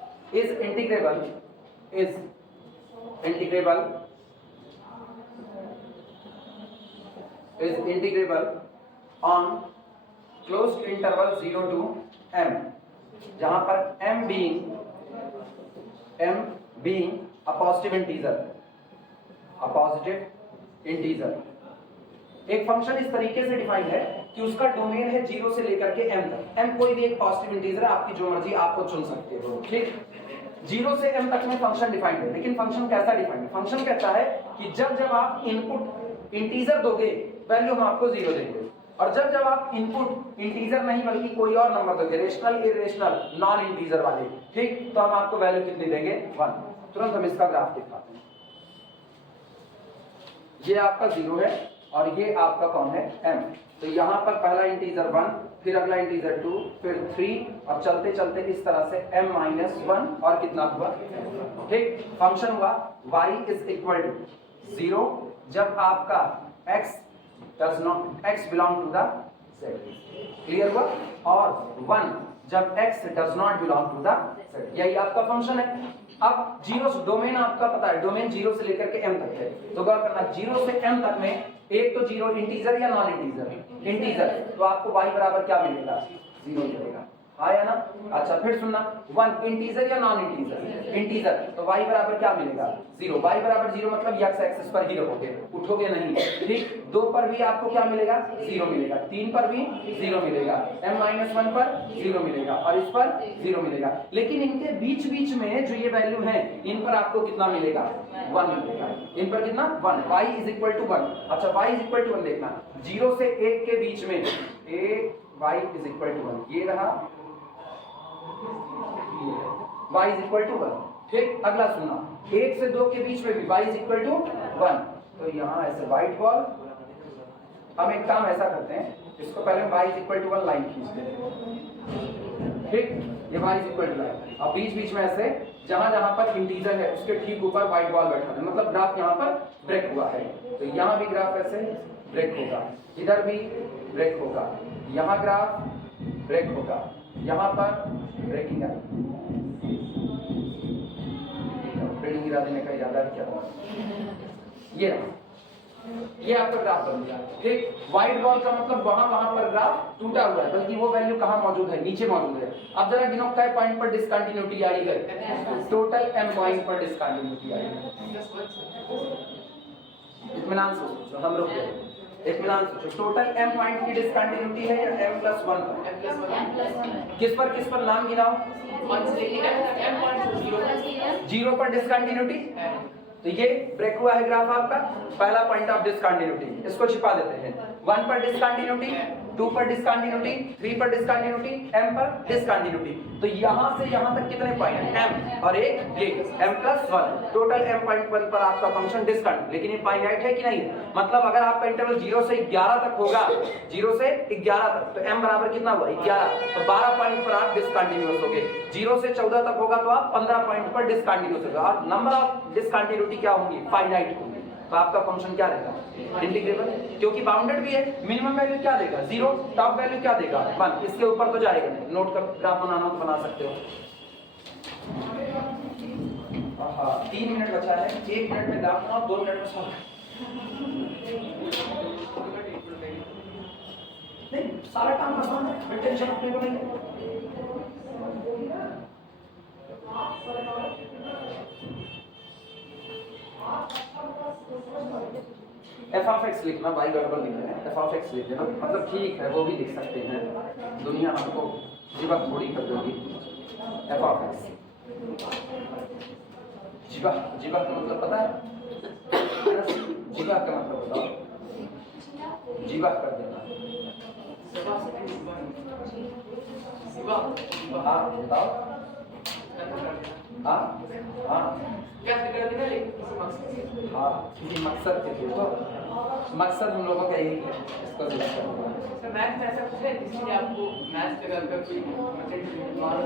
is integrable on closed interval 0 to m, जहां पर m being a positive integer। एक function इस तरीके से defined है कि उसका डोमेन है 0 से लेकर के m तक, m कोई भी एक पॉजिटिव इंटीजर है, आपकी जो मर्जी आपको चुन सकते हो, ठीक। 0 से m तक में फंक्शन डिफाइंड है, लेकिन फंक्शन कैसा डिफाइंड है? फंक्शन कहता है कि जब आप इनपुट इंटीजर दोगे वैल्यू हम आपको 0 देंगे, और जब आप इनपुट इंटीजर नहीं बल्कि कोई और नंबर दोगे, रेशनल, इरेशनल, नॉन इंटीजर वाले, ठीक, तो हम आपको वैल्यू कितनी देंगे? 1। तुरंत हम इसका ग्राफ दिखाते हैं। ये आपका 0 है और ये आपका कौन है? m। तो यहाँ पर पहला इंटीजर 1, फिर अगला इंटीजर 2, फिर 3, और चलते चलते इस तरह से m-1 और कितना हुआ, ठीक। फंक्शन हुआ y इज इक्वल टू 0 जब आपका x belong to the z, clear हुआ, और 1 जब x does not belong to the z। यही आपका फंक्शन है। अब 0 डोमेन आपका पता है, डोमेन 0 से लेकर के m तक है, तो गौर करना 0 से m तक में एक तो 0 इंटीजर या नॉन इंटीजर, तो आपको y बराबर क्या मिलेगा? 0 मिलेगा, आया ना। अच्छा फिर सुनना, 1 इंटीजर या नॉन इंटीजर, तो y बराबर क्या मिलेगा? 0। y बराबर 0 मतलब x एक्सिस पर ही रहोगे, उठोगे नहीं, ठीक। 2 पर भी आपको क्या मिलेगा? 0 मिलेगा। 3 पर भी 0 मिलेगा, m-1 पर 0 मिलेगा, और इस पर 0 मिलेगा। लेकिन इनके बीच में जो ये वैल्यू है, इन पर आपको कितना मिलेगा? 1 मिलेगा। इन पर कितना? 1। y is equal to 1। अच्छा y इज इक्वल टू 1 देखना, 0 से 1 के बीच में y इज इक्वल टू 1, ये रहा y इज इक्वल टू 1, ठीक। अगला सुनना, 1 से 2 के बीच में भी y इज इक्वल टू 1, तो यहाँ ऐसे व्हाइट बॉल। हम एक काम ऐसा करते हैं, इसको पहले y is equal to 1 line खींचते हैं, ठीक। ये y is equal to line, अब बीच में ऐसे जहां पर इंटीजर है उसके ठीक ऊपर व्हाइट बॉल बैठा है, मतलब ग्राफ यहाँ पर ब्रेक हुआ है, तो यहाँ भी ग्राफ ऐसे ब्रेक होगा, इधर भी ब्रेक होगा, यहाँ ग्राफ ब्रेक होगा, यहाँ पर ब्रेकिंग गिरा देने का इरादा क्या हुआ? ये आपका ग्राफ बन गया, ठीक। व्हाइट बॉल का मतलब वहां पर ग्राफ टूटा हुआ है, बल्कि वो वैल्यू कहाँ मौजूद है? नीचे मौजूद है। अब जरा गिनो क्या पॉइंट पर डिसकंटिन्यूटी आ रही है? टोटल m पॉइंट पर डिसकंटिन्यूटी आ रही है। इत्मीनान से सोचो, हम रुक गए, इत्मीनान से सोचो, टोटल m पॉइंट की डिसकंटिन्यूटी है या m+1 पर? किस पर नाम गिनाओ? 0 पर डिसकंटिन्यूटी, तो ये ब्रेक हुआ है ग्राफ आपका, पहला पॉइंट ऑफ डिसकंटिन्यूटी, इसको छिपा देते हैं। 1 पर डिसकंटिन्यूटी, 2 पर डिसकंटिन्यूटी, 3 पर डिसकंटिन्यूटी, m पर डिसकंटिन्यूटी, तो यहां से यहां तक कितने पॉइंट? m और एक ये m+1, टोटल m.1 पर आपका फंक्शन डिसकंटिन्यू। लेकिन ये फाइनाइट है कि नहीं? मतलब अगर आपका इंटरवल 0 से 11 तक होगा, 0 से 11 तक, तो m बराबर कितना हुआ? 11, तो 12 पॉइंट पर आप डिसकंटिन्यूअस होगे। 0 से 14 तक होगा तो आप 15 पॉइंट पर डिसकंटिन्यूअस होगा, और नंबर ऑफ डिसकंटिन्यूटी क्या होंगी? फाइनाइट होंगी। तो आपका फंक्शन क्या रहेगा? इंटीग्रेबल, क्योंकि बाउंडेड भी है। मिनिमम वैल्यू क्या देगा? 0, टॉप वैल्यू क्या देगा? 1, इसके ऊपर तो जाएगा नहीं। नोट का ग्राफ बनाना तो बना सकते हो। 3 मिनट बचा है, 1 मिनट में ग्राफ बनाओ, 2 मिनट में सॉल्व। नहीं, सारा काम आसान है, कोई टेंशन अपने को नहीं। एफ ऑफ एक्स लिखना, बाई गड़बड़ लिख रहे हैं, एफ ऑफ एक्स लिख देना, मतलब ठीक है, वो भी लिख सकते हैं, दुनिया हमको जीवा थोड़ी कर देगी। एफ ऑफ एक्स, जीवा का मतलब पता है? जीवा का मतलब बताओ, जीवा कर देना। हाँ बताओ। हाँ हाँ क्या कर देना लेकिन किसी मकसद से। हाँ किसी मकसद के लिए, तो मकसद हम लोगों का यही है, इसको भी करना। तो मैथ में ऐसा कुछ है जिससे आपको मैथ पे अगर कोई ऑर्डर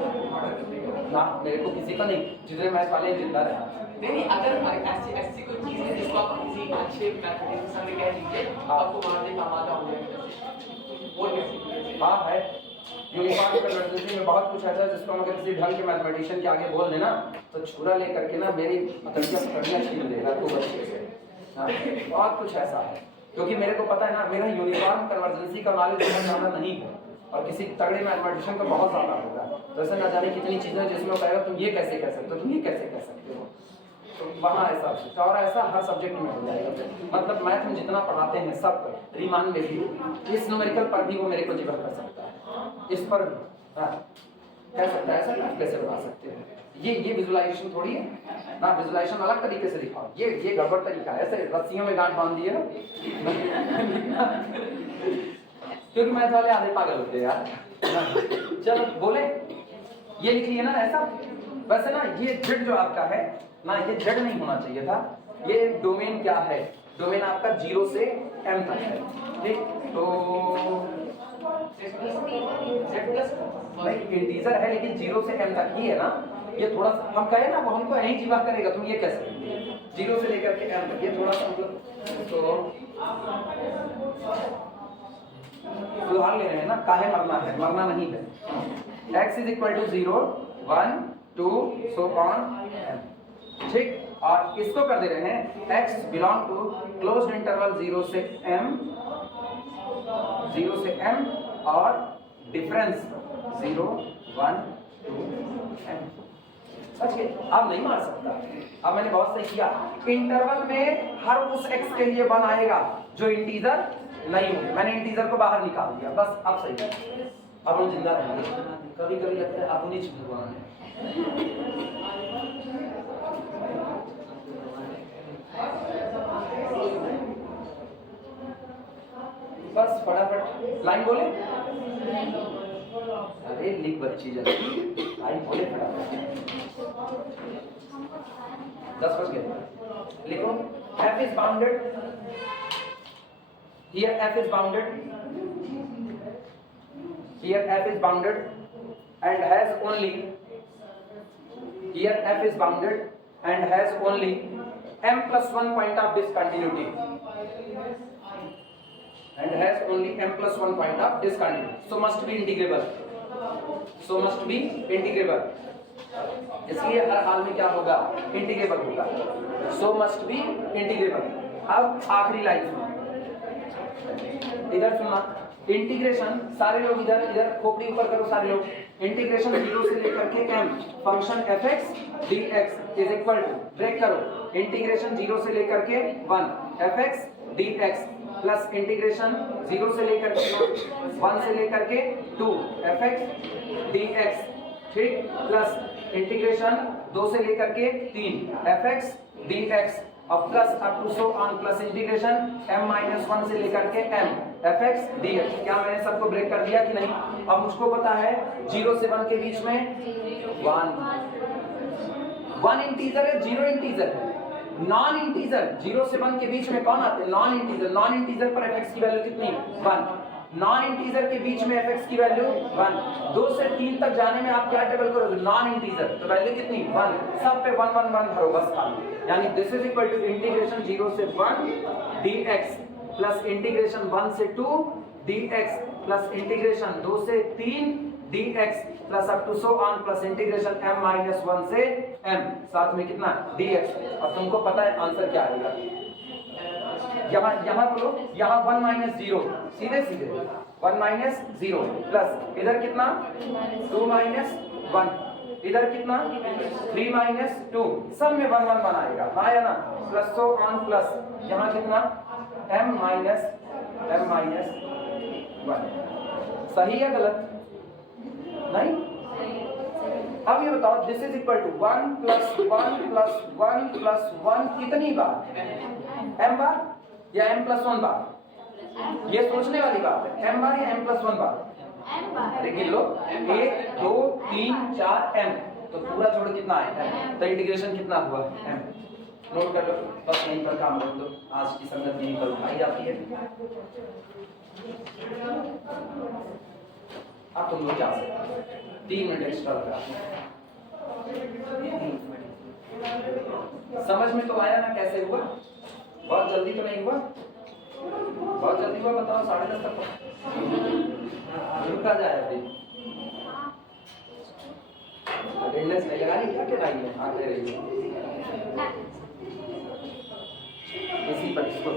कर देगा? ना मेरे को किसी का नहीं, जितने मैथ वाले हैं जिंदा रहे। नहीं अगर ऐसी ऐसी कोई चीज है जिसको आप किसी अच्छे मैथमेटिक्स में कह दीजिए आपको मारने का मादा हो जाएगा, वो कैसे? हाँ है, यूनिफॉर्म कन्वर्जेंसी में बहुत कुछ ऐसा है जिसको हम अगर किसी ढंग के मैथमेटिशियन के आगे बोल देना तो छुरा लेकर के ना मेरी पकड़ियाँ छीन देगा तो बच्चे से। हाँ बहुत कुछ ऐसा है, क्योंकि मेरे को पता है ना मेरा यूनिफॉर्म कन्वर्जेंसी का नॉलेज बहुत ज़्यादा नहीं है और किसी तगड़े मैथमेटिशियन का बहुत ज़्यादा होगा। वैसे ना जाने कितनी चीज़ें जिसमें वो कहेगा तुम ये कैसे कह सकते हो, तुम ये कैसे कह सकते हो, तो वहाँ ऐसा है। और ऐसा हर सब्जेक्ट में हो जाएगा, मतलब मैथ में जितना पढ़ाते हैं सब रीमान में भी, इस न्यूमेरिकल पर भी वो मेरे को जीवन कर सकता है, इस पर भी हाँ कह सकता है। ऐसा मैथ कैसे बना सकते हैं, ये विजुअलाइजेशन थोड़ी है ना, विजुअलाइजेशन अलग तरीके से दिखाओ, ये गड़बड़ तरीका है, ऐसे रस्सियों में गांठ बांध दिए क्योंकि मैथ वाले आधे पागल होते हैं यार। चलो बोले, ये लिख लिए ना ऐसा। वैसे ना ये जेड जो आपका है ना, ये जेड नहीं होना चाहिए था, ये डोमेन क्या है, डोमेन आपका 0 से m तक है, ठीक। तो नहीं इंटीजर है लेकिन 0 से m तक ही है ना, ये थोड़ा सा हम कहे ना वो हमको यही जीवा करेगा, तुम ये कैसे 0 से लेकर के m तक, ये थोड़ा सा मतलब तो सुधार ले रहे हैं ना, काहे मरना है, मरना नहीं है। x = 0 1 2 so on, ठीक। और इसको कर दे रहे हैं x belong to closed interval 0 से m और डिफरेंस 0 1 2 m। सच है, अब नहीं मार सकता। अब मैंने बहुत सही किया, इंटरवल में हर उस x के लिए 1 आएगा जो इंटीजर नहीं होंगे, मैंने इंटीजर को बाहर निकाल दिया, बस अब सही है। अब हम जिंदा रहेंगे। कभी कभी लगता है अपनी भगवान है। बस फटाफट लाइन बोले, अरे लिख बच्ची जल्दी, लाइन बोले फटाफट। 10 बज गए, लिखो f is bounded, here f is bounded, here f is bounded and has only, here f is bounded and has only m+1 point of discontinuity, and has only m+1 point of discontinuity, so must be integrable, इसलिए हर हाल में क्या होगा, integrable होगा, so must be integrable। अब आखिरी line सुनो, इधर सुनना, इंटीग्रेशन सारे लोग इधर खोपड़ी ऊपर करो सारे लोग, इंटीग्रेशन 0 से लेकर के m function fx dx is equal to, break करो, इंटीग्रेशन 0 से लेकर के 1 fx dx प्लस इंटीग्रेशन 0 से लेकर के 1 से लेकर के 2 fx dx, ठीक, प्लस इंटीग्रेशन 2 से लेकर के 3 fx dx और plus up to so on plus integration m-1 से लेकर के m fx dx। क्या मैंने सबको ब्रेक कर दिया कि नहीं? अब मुझको पता है 0 से 1 के बीच में 1 इंटीजर है, 0 इंटीजर है, नॉन इंटीजर 0 से 1 के बीच में कौन आते हैं, नॉन इंटीजर पर fx की वैल्यू कितनी, 1, नॉन इंटीजर के बीच में fx की वैल्यू 1, 2 से 3 तक जाने में आप क्या टेबल करोगे, नॉन इंटीजर तो वैल्यू कितनी 1, सब पे 1 1 1 भरो बस खाली, यानी this is equal to integration 0 से 1 dx प्लस इंटीग्रेशन 1 से 2 dx प्लस इंटीग्रेशन 2 से 3 dx plus up to so on plus integration m-1 से m, साथ में कितना dx। और तुमको पता है आंसर क्या आएगा, यहाँ बोलो, यहाँ 1 - 0 सीधे 1 - 0 प्लस इधर कितना 2 - 1, इधर कितना 3 - 2, सब में 1 1 बनाएगा, हाँ या ना, प्लस सो ऑन प्लस यहाँ कितना m-1, सही या गलत, नहीं। अब ये बताओ दिस इज इक्वल टू 1 + 1 + 1 + 1 कितनी बार, m बार, या m+1 बार? ये सोचने वाली बात है, m बार या m+1 बार? अरे गिन लो, 1 2 3 4 m, तो पूरा जोड़ कितना है m, तो इंटीग्रेशन कितना हुआ m। नोट कर लो, बस यहीं पर काम रख दो, आज की संगत यहीं पर उठाई जाती है। अब तुम लोग जा सकते हो, 3 मिनट एक्स्ट्रा लगा। समझ में तो आया ना कैसे हुआ? बहुत जल्दी तो नहीं हुआ? बहुत जल्दी हुआ, बताओ 10:30 तक रुका जाए अभी। अटेंडेंस नहीं लगा रही क्या, क्या आई है आगे रही है इसी पर इसको